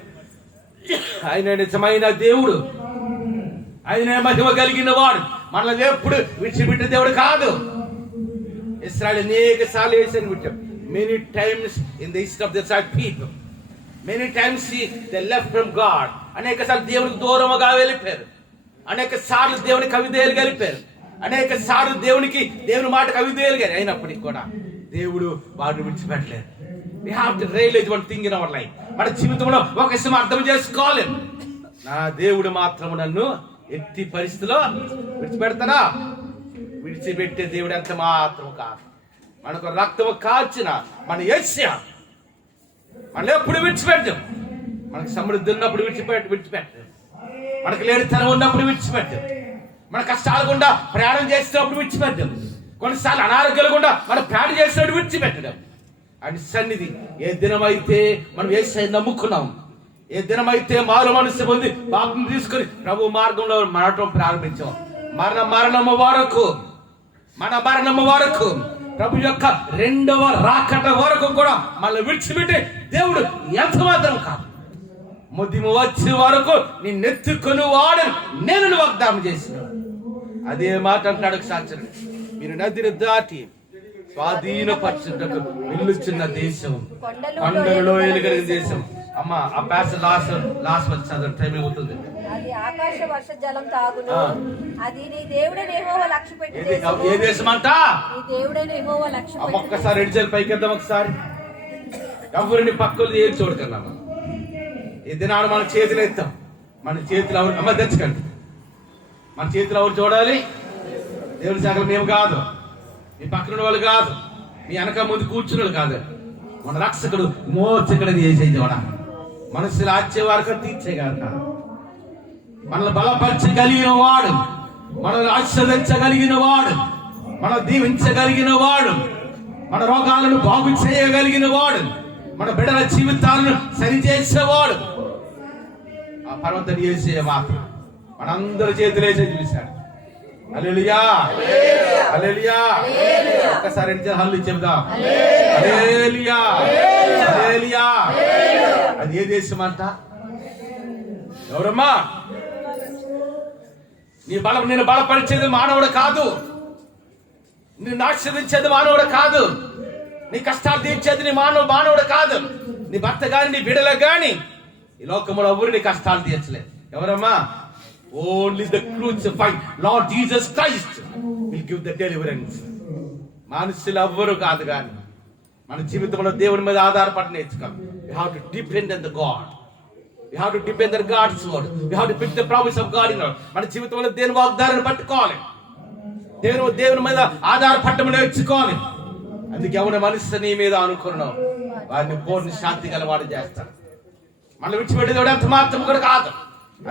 ఆయన నిజమైన దేవుడు, ఆయన మహిమ కలిగిన వాడు. మనల్ని ఎప్పుడు విడిచిపెట్టే దేవుడు కాదు. ఇశ్రాయేలు అనేక సార్లు యేసయ్యను విడిచాడు. Many times in the east of the side people, many times they left from God. అనేక సార్లు దేవునికి దూరముగా వెళ్ళిపోయారు, అనేక సార్లు దేవునికి అవిధేయులుగా వెళ్ళిపోయారు, అనేక సార్లు దేవుని మాటకు అవిధేయులుగా అయినప్పటికీ కూడా దేవుడు వారిని విడిచిపెట్టలేదు. We have to realize one thing in our life. మన జీవితంలో ఒక విషయం అర్థం చేసుకోవాలి, నా దేవుడు మాత్రము నన్ను ఎట్టి పరిస్థితిలో విడిచిపెడతాడా? విడిచిపెట్టే దేవుడు ఎంత మాత్రం కాదు. మనకు రక్తము కాచిన మన యేసయ్య మనం ఎప్పుడు విడిచిపెట్టాం. మనకు సమృద్ధి ఉన్నప్పుడు విడిచిపెట్టాం, మనకు లేనితనం ఉన్నప్పుడు విడిచిపెట్టాం, మన కష్టాలు గుండా ప్రయాణం చేసినప్పుడు విడిచిపెట్టాం, కొన్నిసార్లు అనారోగ్యాలు గుండా మనం ప్రయాణం చేసినప్పుడు విడిచిపెట్టడం. అని సన్నిధి ఏ దినమైతే మనం యేసయ్య నమ్ముకున్నాం, ఏ దినమైతే మారు మనసు పొంది బాప్తిసం తీసుకొని ప్రభు మార్గంలో నడవడం ప్రారంభించాం, మరణము వరకు ప్రభు యొక్క రెండవ రాకట వరకు కూడా మళ్ళీ విడిచిపెట్టి దేవుడు ఎంత మాత్రం కాదు. ముదిము వచ్చే వరకు నిన్నెత్తుకొని వాడు నేను వాగ్దానం చేసినాడు. అదే మాట అంటున్నాడు సాక్షి, మీరు నదిని దాటి స్వాధీనపరచుటకు వెళ్ళుచున్న దేశం, కొండలలో ఎలుగలిగిన దేశం. అమ్మ ఆ ప్యాస్ లాస్ట్ వచ్చి చదవండి, టైం అవుతుంది. అది ఆకాశ వర్ష జలం తాగును, అది నీ దేవుడైన యెహోవా లక్ష్యపెట్టి ఏ దేశం అంట? నీ దేవుడైన యెహోవా లక్ష్యపెట్టి. ఒక్కసారి ఎడిచల్ పైకెద్దాం ఒకసారి. ఎవరిని పక్కలు ఏది చూడకన్నామా? ఈ దినాడు మన చేతులు ఎత్తాం, మన చేతులు ఎవరు అమ్మ తెచ్చుకండి, మన చేతులు ఎవరు చూడాలి? దేవుని శాఖలు మేము కాదు, మీ పక్కన వాళ్ళు కాదు, మీ వెనక ముందు కూర్చున్న కాదు, మన రక్షకుడు మోచకుడు చేసే చూడ. మనసులు ఆచేవారు తీర్చేగారు, మనల్ని బలపరచగలిగిన వాడు, మనల్ని ఆశీర్వదించగలిగిన వాడు, మనం దీవించగలిగిన వాడు, మన రోగాలను బాగు చేయగలిగిన వాడు, మన బిడ్డల జీవితాలను సరిచేసేవాడు ఆ పర్వతం యేసయ్య మాత్రం. మనందరి చేతులు వేసే చూశాడు. హల్లెలూయా, హల్లెలూయా. ఒక్కసారి హల్లు చెబుదాం, హల్లెలూయా, హల్లెలూయా. అది ఏ దేశం అంట? ఎవరమ్మా? నేను బలపరిచేది మానవుడు కాదు, నిన్ను ఆశీర్వదించేది మానవుడు కాదు, నీ కష్టాలు తీర్చేది నీ మానవుడు కాదు. నీ భర్త గాని నీ బిడ్డలకు గాని ఈ లోకంలో ఎవరు నీ కష్టాలు తీర్చలేదు. ఎవరమ్మా? Only the crucified lord Jesus Christ will give the deliverance. మనుషులు ఎవ్వరు కాదు, కానీ మన జీవితంలో దేవుని మీద ఆధారపడి నేర్చుకోవాలి. You have to depend on the God. We have to depend on God's word. We have to pick the promise of God in our. మన జీవితంలో దేవుని వాగ్దానాన్ని పట్టుకోవాలి, దేవుని మీద ఆధారపడటం నేర్చుకోవాలి. అందుకే ఎవరి మనసు నీ మీద అనుకున్నావు వారిని పూర్ణ శాంతి గలవాడు చేస్తాడు. మనం విడిచిపెట్టేది అంత మాత్రం కూడా కాదు.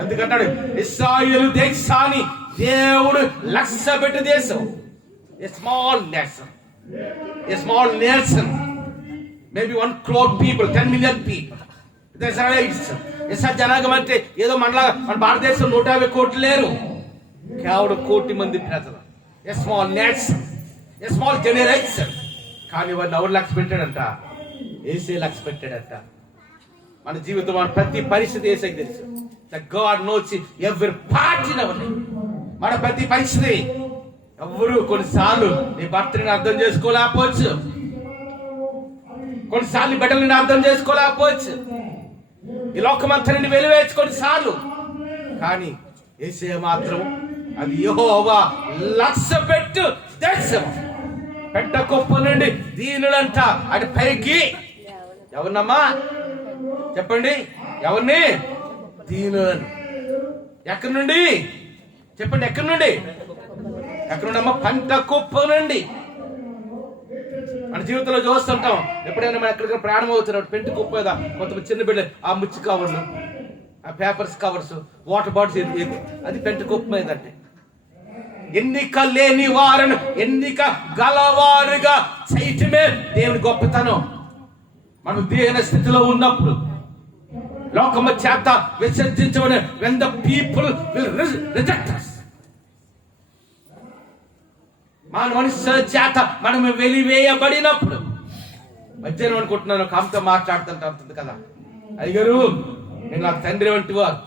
అందుకంటాడు ఇశ్రాయేలు దేశాన్ని దేవుడు లక్ష్య పెట్టే దేశం. A small nation, maybe 1 crore people, 10 million people. జనాంగం అంటే ఏదో మన భారతదేశం 150 కోట్లు లేరు, కేవలం 1 కోటి మంది ప్రజలు. A small nation, a small generation. కానీ వాడిని ఎవరు లక్ష్య పెట్టాడంట? యేసయ్య లక్ష్య పెట్టాడంట. మన జీవితం మన ప్రతి పరిస్థితి ఏసైకి తెలుసు. గాడ్ నోస్ ఎవరి పార్ట్ ఇన్ అవర్ లైఫ్. మన ప్రతి పరిస్థితి ఎవరు కొన్నిసార్లు నీ భర్తని అర్థం చేసుకోలేకపోవచ్చు, కొన్నిసార్లు బిడ్డలని అర్థం చేసుకోలేకపోవచ్చు, ఈ లోకమంతా నిన్ను వెలివేయచ్చు కొన్నిసార్లు. కానీ యేసయ్య మాత్రం అది యెహోవా లక్ష్యపెట్టు దేశం. పెట్ట కుప్ప నుండి దీనులంట అది పైకి ఎవరినమ్మా చెప్పండి, ఎవరిని? దీనులను. ఎక్కడి నుండి చెప్పండి, ఎక్కడి నుండి? ఎక్కడి నుండి అమ్మా? పంట కుప్ప నుండి. మన జీవితంలో చూస్తుంటాం, ఎప్పుడైనా మనం ఎక్కడికైనా ప్రయాణం అవుతున్నాడు, పెంట కుప్ప మీద కొంతమంది చిన్న బిడ్డ ఆ ముచ్చి కవర్లు, ఆ పేపర్స్ కవర్స్, వాటర్ బాటిల్స్, అది పెంట కుప్ప మీద. అంటే ఎన్నిక లేని వారిని ఎన్నిక గలవారుగా చేయటమే దేవుని గొప్పతనం. మనం దేన స్థితిలో ఉన్నప్పుడు లోకము చేత విసర్జించబడిన when the people will reject us, మన మనుషుల చేత మనం వెలివేయబడినప్పుడు. మధ్యాహ్నం అనుకుంటున్నాను, కాంతో మాట్లాడుతుంటా ఉంటుంది కదా, అయ్యగారు నేను నాకు తండ్రి వంటి వారు,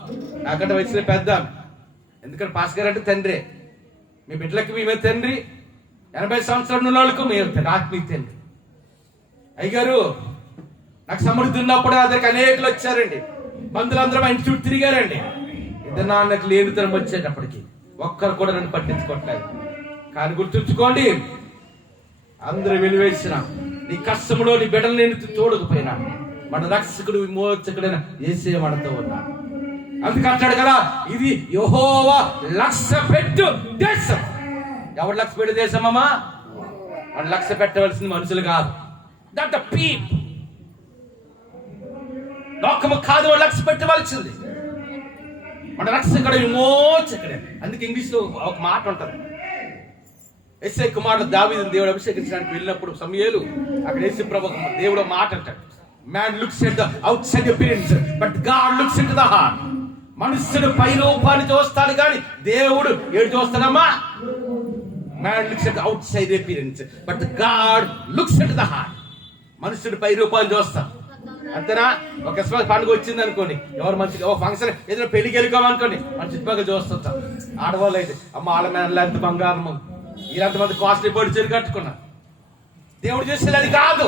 నాకంటే వయసులో పెద్ద, ఎందుకంటే పాస్ గారు అంటే తండ్రి, మీ బిడ్డలకి మేమే తండ్రి, 80 సంవత్సరాల ఉన్న వాళ్ళకు మేము ఆత్మీయ తండ్రి. అయ్యగారు నాకు సమృద్ధి ఉన్నప్పుడు నా దగ్గరికి అనేకులు వచ్చారండి, బంధువులందరూ మా ఇంటి చుట్టూ తిరిగారండి. ఇద్దరు నాన్నకు లేనితనం వచ్చేటప్పటికి ఒక్కరు కూడా నన్ను పట్టించుకోవట్లేదు. కానీ గుర్తుంచుకోండి, అందరూ వెలివేసిన నీ కష్టంలో నీ బిడ్డలు నేను చూడకపోయినా మన రక్షకుడు విమోచకుడైన యేసయ్య మనతో ఉన్నాడు. అందుకంటాడు కదా, ఇది యెహోవా లక్ష్య పెట్టు దేశం. ఎవరు లక్ష్య పెట్టు దేశం అమ్మా? మన లక్ష్య పెట్టవలసింది మనుషులు కాదు, దట్ ద పీపుల్. లోకము కాదు వాడు లక్ష్య పెట్టవలసింది, మన రక్షకుడు విమోచకుడే. అందుకే ఇంగ్లీష్ లో ఒక మాట ఉంటుంది, యేసే కుమారుడు దావీదును దేవుడు అభిషేకించడానికి వెళ్ళినప్పుడు సమూయేలు అక్కడ యేసు ప్రభు దేవుడు మాట అంటాడు, man looks at the outside appearance but God looks at the heart. మనుషుడు పై రూపాన్ని చూస్తాడు కానీ దేవుడు ఏడు చూస్తాడమ్మా? Man looks at outside appearance but God looks at the heart. మనుషుడు పై రూపాన్ని చూస్తాడు, అంతేనా? ఒక క్రిస్మస్ పండుగ వచ్చింది అనుకోండి, ఎవరు మంచిగా ఓ ఫంక్షన్ ఏదైనా పెళ్లికి వెళ్ళుకోమనుకోండి, మన చుట్టుపక్కల చూస్తుంటాం. ఆడవాళ్ళు అయితే అమ్మ వాళ్ళ మీద ఎంత బంగారము, వీళ్ళంతమంది కాస్ట్లీ పొడి చీర కట్టుకున్నారు. దేవుడు చేసేది అది కాదు.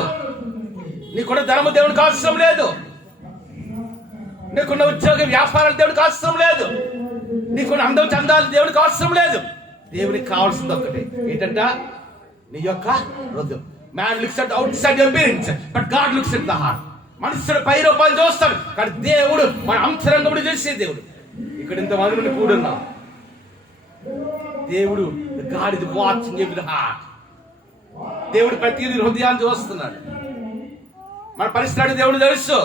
నీకున్న ధర్మ దేవుడికి అవసరం లేదు, నీకున్న ఉద్యోగ వ్యాపారాలు దేవుడికి అవసరం లేదు, నీకున్న అందం చందాలు దేవుడికి అవసరం లేదు. దేవునికి కావాల్సింది ఒక్కటే, ఏంటంట? నీ యొక్క హృదయం. Man looks at out side appearance but God looks at the heart. మనుషుడు పై రూపాయలు చూస్తాడు కానీ దేవుడు మన అంతరంగముడు చేసే దేవుడు. ఇక్కడ ఇంతమంది కూడున్నాం, దేవుడు God is watching every heart. దేవుడు ప్రతి హృదయాన్ని చూస్తున్నాడు. మన పరిస్థితి దేవుడు తెలుసు,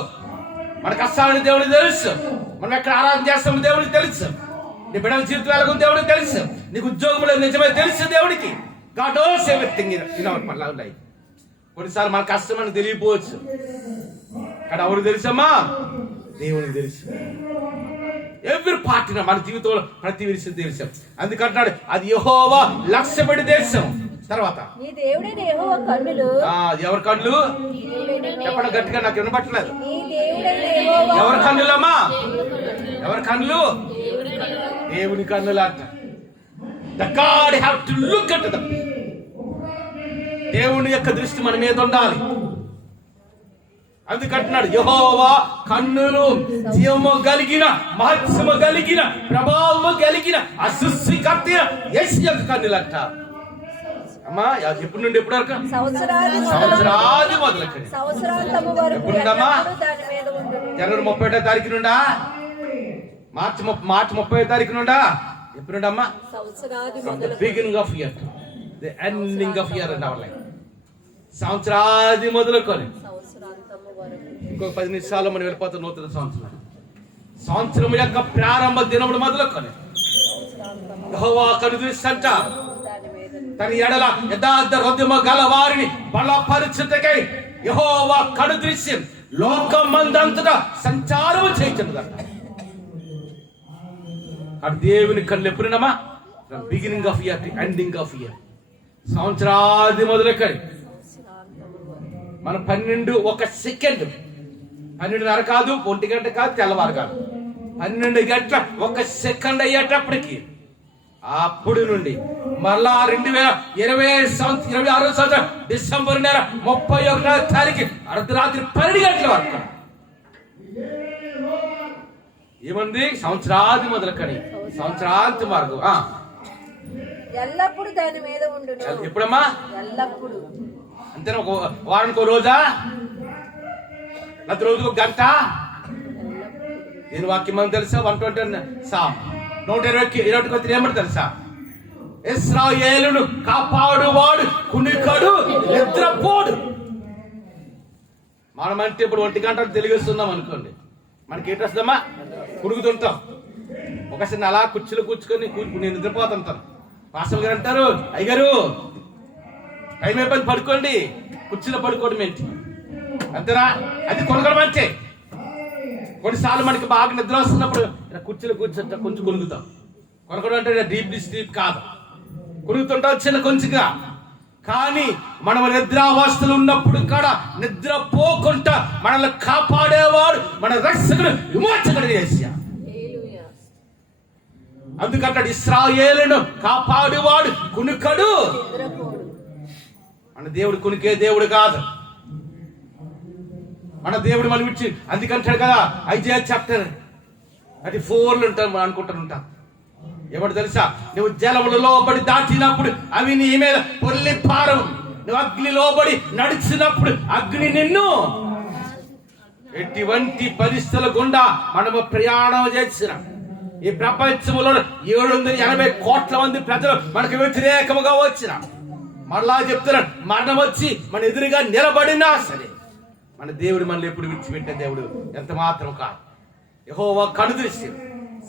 మన కష్టాలని దేవుడు తెలుసు, మనం ఎక్కడ ఆరాధన చేస్తామో దేవుడికి తెలుసు, నీ బిడ్డల జీవితం ఎలాగో దేవుడికి తెలుసు, నీకు ఉద్యోగంలో నిజమే తెలుసు దేవుడికి. God knows everything in our life. కొన్నిసార్లు మన కష్టం మనకు తెలియపోవచ్చు, కానీ ఎవరు తెలుసమ్మా? దేవుడికి తెలుసు. ఎవరి పార్టీన మన జీవితంలో ప్రతి విషయం తెలుసు. అందుకంటున్నాడు అది యెహోవా లక్ష్యపెట్టు దేశం. తర్వాత నీ దేవుడైన యెహోవా కన్నులు. ఎవరి కన్నులు? చెప్పండి గట్టిగా, నాకు వినపట్టలేదు. నీ దేవుడైన యెహోవా. ఎవరి కన్నులమ్మా? ఎవరి కన్నులు? దేవుని కన్నులు అంట. The God have to look at the people. దేవుని యొక్క దృష్టి మన మీద ఉండాలి. అందుకంటున్నాడు యెహోవా కన్నులు జీవము కలిగిన, మహత్సము కలిగిన, ప్రభావము కలిగిన ఆ సృష్టికర్త యేసు యొక్క కన్నులు అంట. అమ్మా ఎప్పటి నుండి ఎప్పటి వరకు? సంవత్సరాది మొదలుకొని ఎప్పుడుందమ్మా? జనవరి 31వ తారీఖు నుండా, మార్చి 30వ తారీఖు నుండా, ఎప్పుడుండమ్మా? Beginning of year, the ending of year and our life. సంవత్సరాది మొదలుకొని ఇంకొక 10 నిమిషాల్లో మనం వెళ్ళిపోతాం నూతన సంవత్సరం. సంవత్సరం యొక్క ప్రారంభ దినములు మొదలుకొని యెహోవా కనుదృష్టంట తన ఎడల యథార్థ హృదయము గల వారిని బలపరచుటకై యెహోవా కనుదృశ్యం లోకమందంతటా సంచారం చేయుచున్నదట. అటు దేవుని కళ్ళు ఎప్పుడున్నామా? Beginning of year to ending of year. సంవత్సరాది మొదలుకొని మన 12 ఒక సెకండ్ 12:30 కాదు, 1 గంట కాదు, తెల్లవారు కాదు, 12 గంటల 1 సెకండ్ అయ్యేటప్పటికి అప్పుడు నుండి మళ్ళా 2026 సంవత్సరం డిసెంబర్ నెల 31వ తారీఖు అర్ధరాత్రి 12 గంటల వరకు ఏమంది సంవత్సరాది మొదలుకని సంవత్సరాంతి మార్గం ఎల్లప్పుడు దాని మీద ఉండును. ఎప్పుడమ్మా? ఎల్లప్పుడు. అంతేనా? వారానికి ఒక రోజా, లేకపోతే రోజుకు 1 గంట? దీని వాక్యం ఏమని తెలుసా? 120 సామ్ 121 ఏమంటే తెలుసా? ఇశ్రాయేలును కాపాడువాడు కునికడు నిద్రపోడు. మనమంటే ఇప్పుడు 1 గంట తెలిగిస్తున్నాం అనుకోండి, మనకి ఏంటి వస్తుందమ్మా? కురుగుతుంటాం. ఒకసారి అలా కుర్చీలో కూర్చుకొని నేను నిద్రపోతుంటాను. పాస్టర్ గారు అంటారు, అయ్యగారు టైం అయిపోయింది పడుకోండి. కుర్చీలో పడుకోవడం ఏంటి? అంతేనా? అది కొనగడం అంతే. కొన్నిసార్లు మనకి బాగా నిద్ర వస్తున్నప్పుడు కుర్చీలో కూర్చుంటా కొంచెం కొనుగుతాం. కొనగడం అంటే డీప్ స్లీప్ కాదు, కొనుగుతుంటాం చిన్న కొంచెంగా. కానీ మనం నిద్రావస్థలు ఉన్నప్పుడు కూడా నిద్రపోకుండా మనల్ని కాపాడేవాడు మన రక్షకుడు విమోచకుడు యేసయ్య. అందుకంటాడు ఇశ్రాయేలును కాపాడువాడు కునుకడు. మన దేవుడు కునికే దేవుడు కాదు. మన దేవుడు మనం ఇచ్చి అందుకంటాడు కదా, ఐజయా చాప్టర్ 34 ఉంటాం అనుకుంటాను. ఎవరు తెలుసా? నువ్వు జలములు లోబడి దాటినప్పుడు అవి నీ మీద పొల్లి పారవు. నువ్వు అగ్ని లోబడి నడిచినప్పుడు అగ్ని నిన్ను. ఎటువంటి పరిస్థితుల గుండా మనము ప్రయాణం చేసిన ఈ ప్రపంచంలో 780 కోట్ల మంది ప్రజలు మనకు వ్యతిరేకముగా వచ్చిన, మరలా చెప్తున్నాడు, మరణం వచ్చి మన ఎదురుగా నిలబడినా సరే మన దేవుడు మనల్ని ఎప్పుడు విడిచిపెట్టే దేవుడు ఎంత మాత్రం కాదు. యెహోవా కనుదృష్టి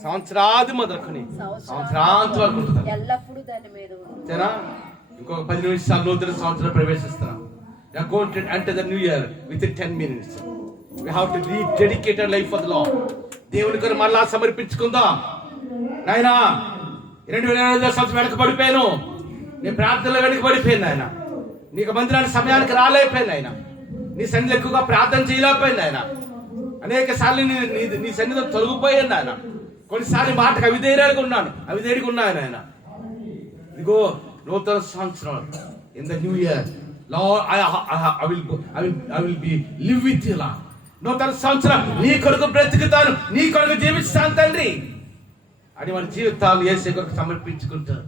సంవత్సరాది మొదలుకొని సంవత్సరాంతి వరకు ఉంటుంది. అంతేనా? ఇంకొక 10 నిమిషాలు నూతన సంవత్సరం ప్రవేశిస్తున్నాం. అంటే the new year with 10 minutes. We have to rededicate our life for the Lord. దేవుని కొరకు మళ్ళా సమర్పించుకుందాం. నాయనా 2008 సంవత్సరం వెనకబడిపోయాను, నీ ప్రార్థనలో వెనకబడిపోయాను ఆయన. నీకు మందిరానికి సమయానికి రాలేకపోయాను ఆయన. నీ సన్నిధి ఎక్కువగా ప్రార్థన చేయలేకపోయింది ఆయన. అనేక సార్లు నీ సన్నిధి తొలగిపోయాను ఆయన. కొన్నిసార్లు మాటకు అవిధేయుడిగా ఉన్నాను ఆయన. ఇదిగో నూతన సంవత్సరం in the new year lord I will be live with you lord. నూతన సంవత్సరం నీ కొరకు బ్రతుకుతాను, నీ కొరకు జీవిస్తాను తండ్రి అని మన జీవితాలు యేసయ్య కొరకు సమర్పించుకుంటారు.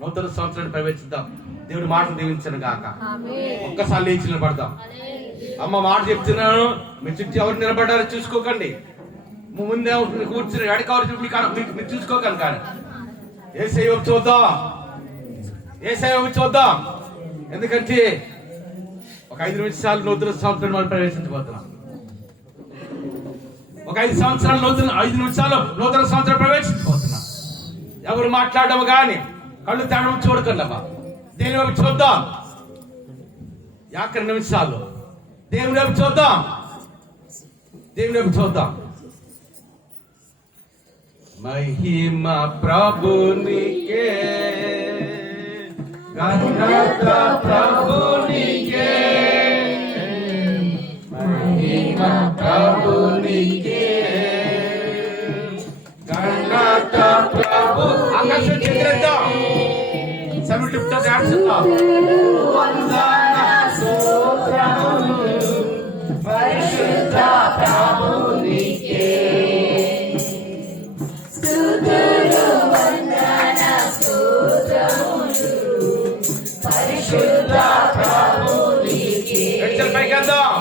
నూతన సంవత్సరాన్ని ప్రవేశిద్దాం. దేవుడి మాటలు దీవించను గాక. ఒక్కసారి లేచి నిలబడదాం. అమ్మ మాట చెప్తున్నాను, మీ చుట్టూ ఎవరు నిలబడ్డారో చూసుకోకండి. ముందే కూర్చుని ఎడకవరు మీరు చూసుకోకండి. కానీ యేసయ్య చూద్దాం. ఎందుకంటే ఒక 5 నిమిషాలు నూతన సంవత్సరం మనం ప్రవేశించబోతున్నాం. ఒక 5 నిమిషాలు నూతన సంవత్సరం ప్రవేశించబోతున్నాం. ఎవరు మాట్లాడము కానీ కళ్ళు తేడం చూడకండి అమ్మా. దేని వైపు చూద్దాం. 50 నిమిషాలు దేవుని వైపు చూద్దాం. మహిమ ప్రభునికే, ఘనత ప్రభునికే, మహిమ ప్రభునికే, ఘనత ప్రభు. ఆకాశం చేద్దాం. 750 డాన్స్ చేద్దాం. వందన స్తోత్రములు పరిశుద్ధ ప్రభునికే, స్తుతులు వందన స్తోత్రములు పరిశుద్ధ ప్రభునికే. ఎచ్చల్ పైకెళ్దాం.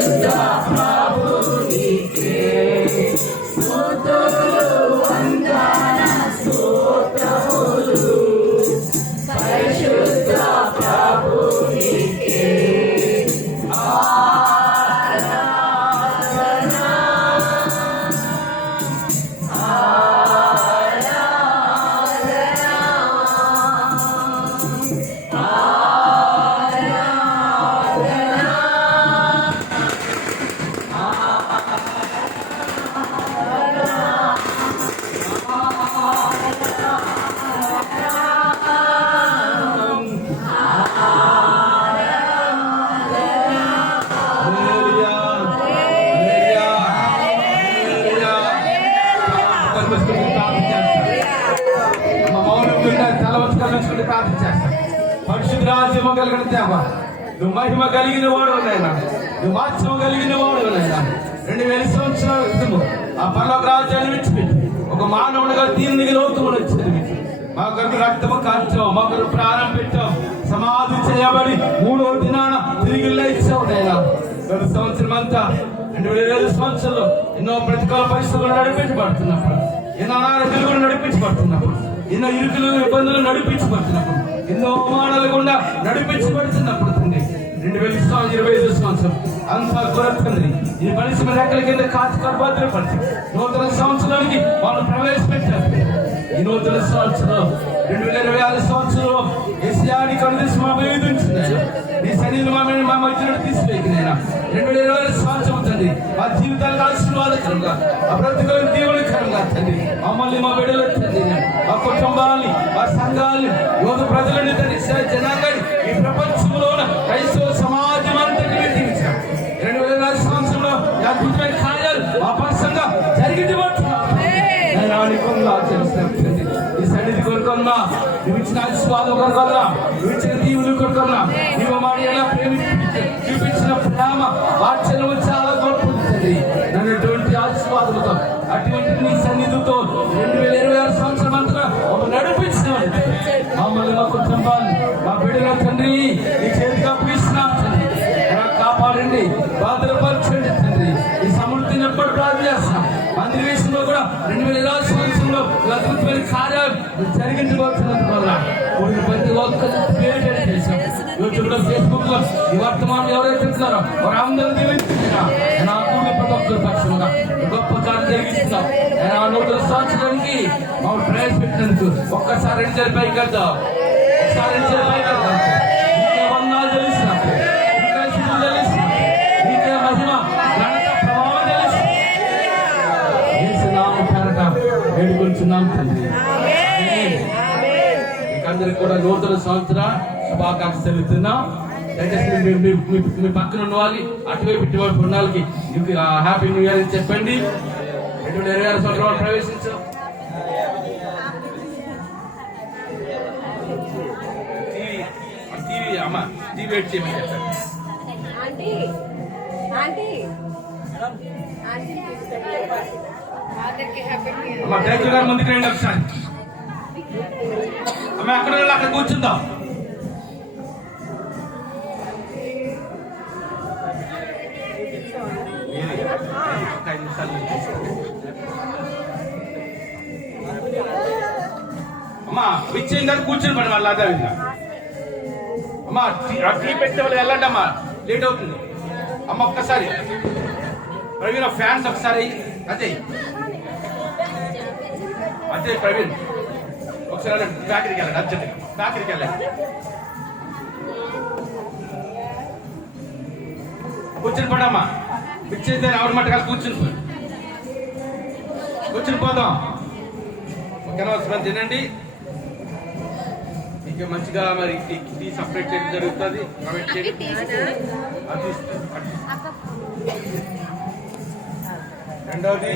హల్లెలూయా. హల్లెలూయా. హల్లెలూయా. కళ్ళు ప్రార్థన చేస్తాం. మా మౌనం గుండా తల వంచుకొని ప్రార్థన చేస్తాం. పరిశుద్ధ రాజ్యము కలిగిన దేవ, నువ్వు మహిమ కలిగిన వాడు నాయనా, నువ్వు వాత్సవం కలిగిన వాడు నాయనా. 2000 సంవత్సరాల క్రితము ఆ పరలోక రాజ్యాన్ని విడిచిపెట్టి ఒక మానవుడిగా దీనికి లోకమును వచ్చేది. మా కొరకు రక్తము కార్చావు, మా కొరకు ప్రాణం పెట్టావు, సమాధి చేయబడి 3వ దినాన తిరిగి లేచావు నాయనా. 2 సంవత్సరం అంతా 2000 సంవత్సరంలో ఎన్నో ప్రతికూల పరిస్థితులు నడిపించబడుతున్నప్పుడు, ఎన్నో అనారోగ్యాలు నడిపించబడుతున్నప్పుడు, ఎన్నో ఇరుకులు ఇబ్బందులు నడిపించబడుతున్నప్పుడు, ఎన్నో అవమానాలు గుండా నడిపించబడుతున్నప్పుడు తండ్రి 2025 సంవత్సరం అంతా కొరకు తండ్రి ఈ పరిశ్రమ రెక్కల కింద కాచుకొని భద్రపరిచి నూతన సంవత్సరానికి వాళ్ళు ప్రవేశపెట్టారు. ఈ నూతన సంవత్సరం 2026 సంవత్సరంలో ఏసియాని కనుదేశం మా మీద ఉంచింది. నీ సన్నిధిని మా మధ్యలో తీసివేకినైనా 2026 సంవత్సరం తండ్రి మా జీవితాలకు ఆశీర్వాదకరంగా, ఆ బ్రతుకులకు దీవులకరంగా తండ్రి మమ్మల్ని, మా బిడ్డలు తండ్రి, మా కుటుంబాన్ని, మా సంఘాన్ని, యువత ప్రజలని తండ్రి, జనాంగాన్ని, ఈ ప్రపంచంలో ఉన్న క్రైస్తవ సమాజం అంతటి దీవించాం. 2026 సంవత్సరంలో ఈ అద్భుతమైన కార్యాలు మా పక్షంగా జరిగింది. ఈ సన్నిధి కొనుక్కున్నా, నువ్వు ఇచ్చిన ఆశీర్వాదం కొనుక్కున్నా, నువ్వు ఇచ్చిన దీవులు కొనుక్కున్నా, నువ్వు మాని ఎలా చూపించిన ప్రేమ వాత్సల్యము చాలా గొప్పది. నన్ను ఎటువంటి ఆశీర్వాదముతో, అటువంటి నీ సన్నిధితో 2026 సంవత్సరం అంతా నడిపించిన మమ్మల్ని, మా కుటుంబాన్ని, మా బిడ్డల తండ్రి నీ చేతికి అప్పగిస్తున్నాం తండ్రి. కాపాడండి, భద్రపరచండి తండ్రి. ఈ సమృద్ధిని ఎప్పుడు ప్రార్థన చేస్తున్నాం. మందిర విషయంలో కూడా 2026 సంవత్సరంలో అద్భుతమైన కార్యాలు జరిగించబోతున్నందు వల్ల ప్రతి ఒక్కరు పేరు చేశాం. యూట్యూబ్ లో, ఫేస్బుక్ లో ఈ వర్తమానం ఎవరైతే ఇస్తున్నారో వారు అందరూ దీవించుకున్నా నా కూడి ప్రతి ఒక్కరి పక్షంగా గొప్ప కార్యం జరిగిస్తున్నాం. ఆ నూతన సంవత్సరానికి మమ్మల్ని ప్రవేశపెట్టినందుకు ఒక్కసారి 2 చేతులు పైకి వెళ్తాం. ఒకసారి 2 చేతులు పైకి వెళ్తాం. నీకే వందనాలు తెలుస్తున్నాం, నీకే స్థుతులు తెలుస్తున్నాం, నీకే మహిమ ఘనత ప్రభావం తెలుస్తున్నాం. యేసు నామమున పేరట వేడుకొంచున్నాం తండ్రి. మీకందరికి కూడా నూతన సంవత్సర శుభాకాంక్షలు తెలుపుతున్నాం. దయచేసి మీ పక్కన ఉన్న వాళ్ళకి, అటువైపు ఇటువైపు ఉన్న వాళ్ళకి మీకు హ్యాపీ న్యూ ఇయర్ అని చెప్పండి. 2026 సంవత్సరం ప్రవేశించాం. టీవీ అమ్మ టీవీ వెయిట్ చేయమని చెప్పండి. అమ్మ డైరెక్టర్ గారు ముందుకు రండి ఒకసారి. అమ్మ అక్కడ అక్కడ కూర్చుందాం. అమ్మా విచ్చేయిన దగ్గర కూర్చుని పడి మళ్ళీ అదే విధంగా. అమ్మా టీ పెట్టే వాళ్ళు వెళ్ళండి అమ్మా, లేట్ అవుతుంది. అమ్మ ఒక్కసారి ప్రవీణ్ ఫ్యాన్స్ ఒకసారి అజయ్ అజయ్ ప్రవీణ్ ఒకసారి వెళ్ళండి. ఫ్యాక్టరీకి వెళ్ళండి, అర్జెంట్గా ఫ్యాక్టరీకి వెళ్ళండి. కూర్చుని పడమ్మా, విచ్చేస్తే ఆవిడ మట్ట కాదు కూర్చుని పోదాం. ఓకేనా? తినండి. ఇంకా మంచిగా మరి టీ సపరేట్ చేయడం జరుగుతుంది. రెండవది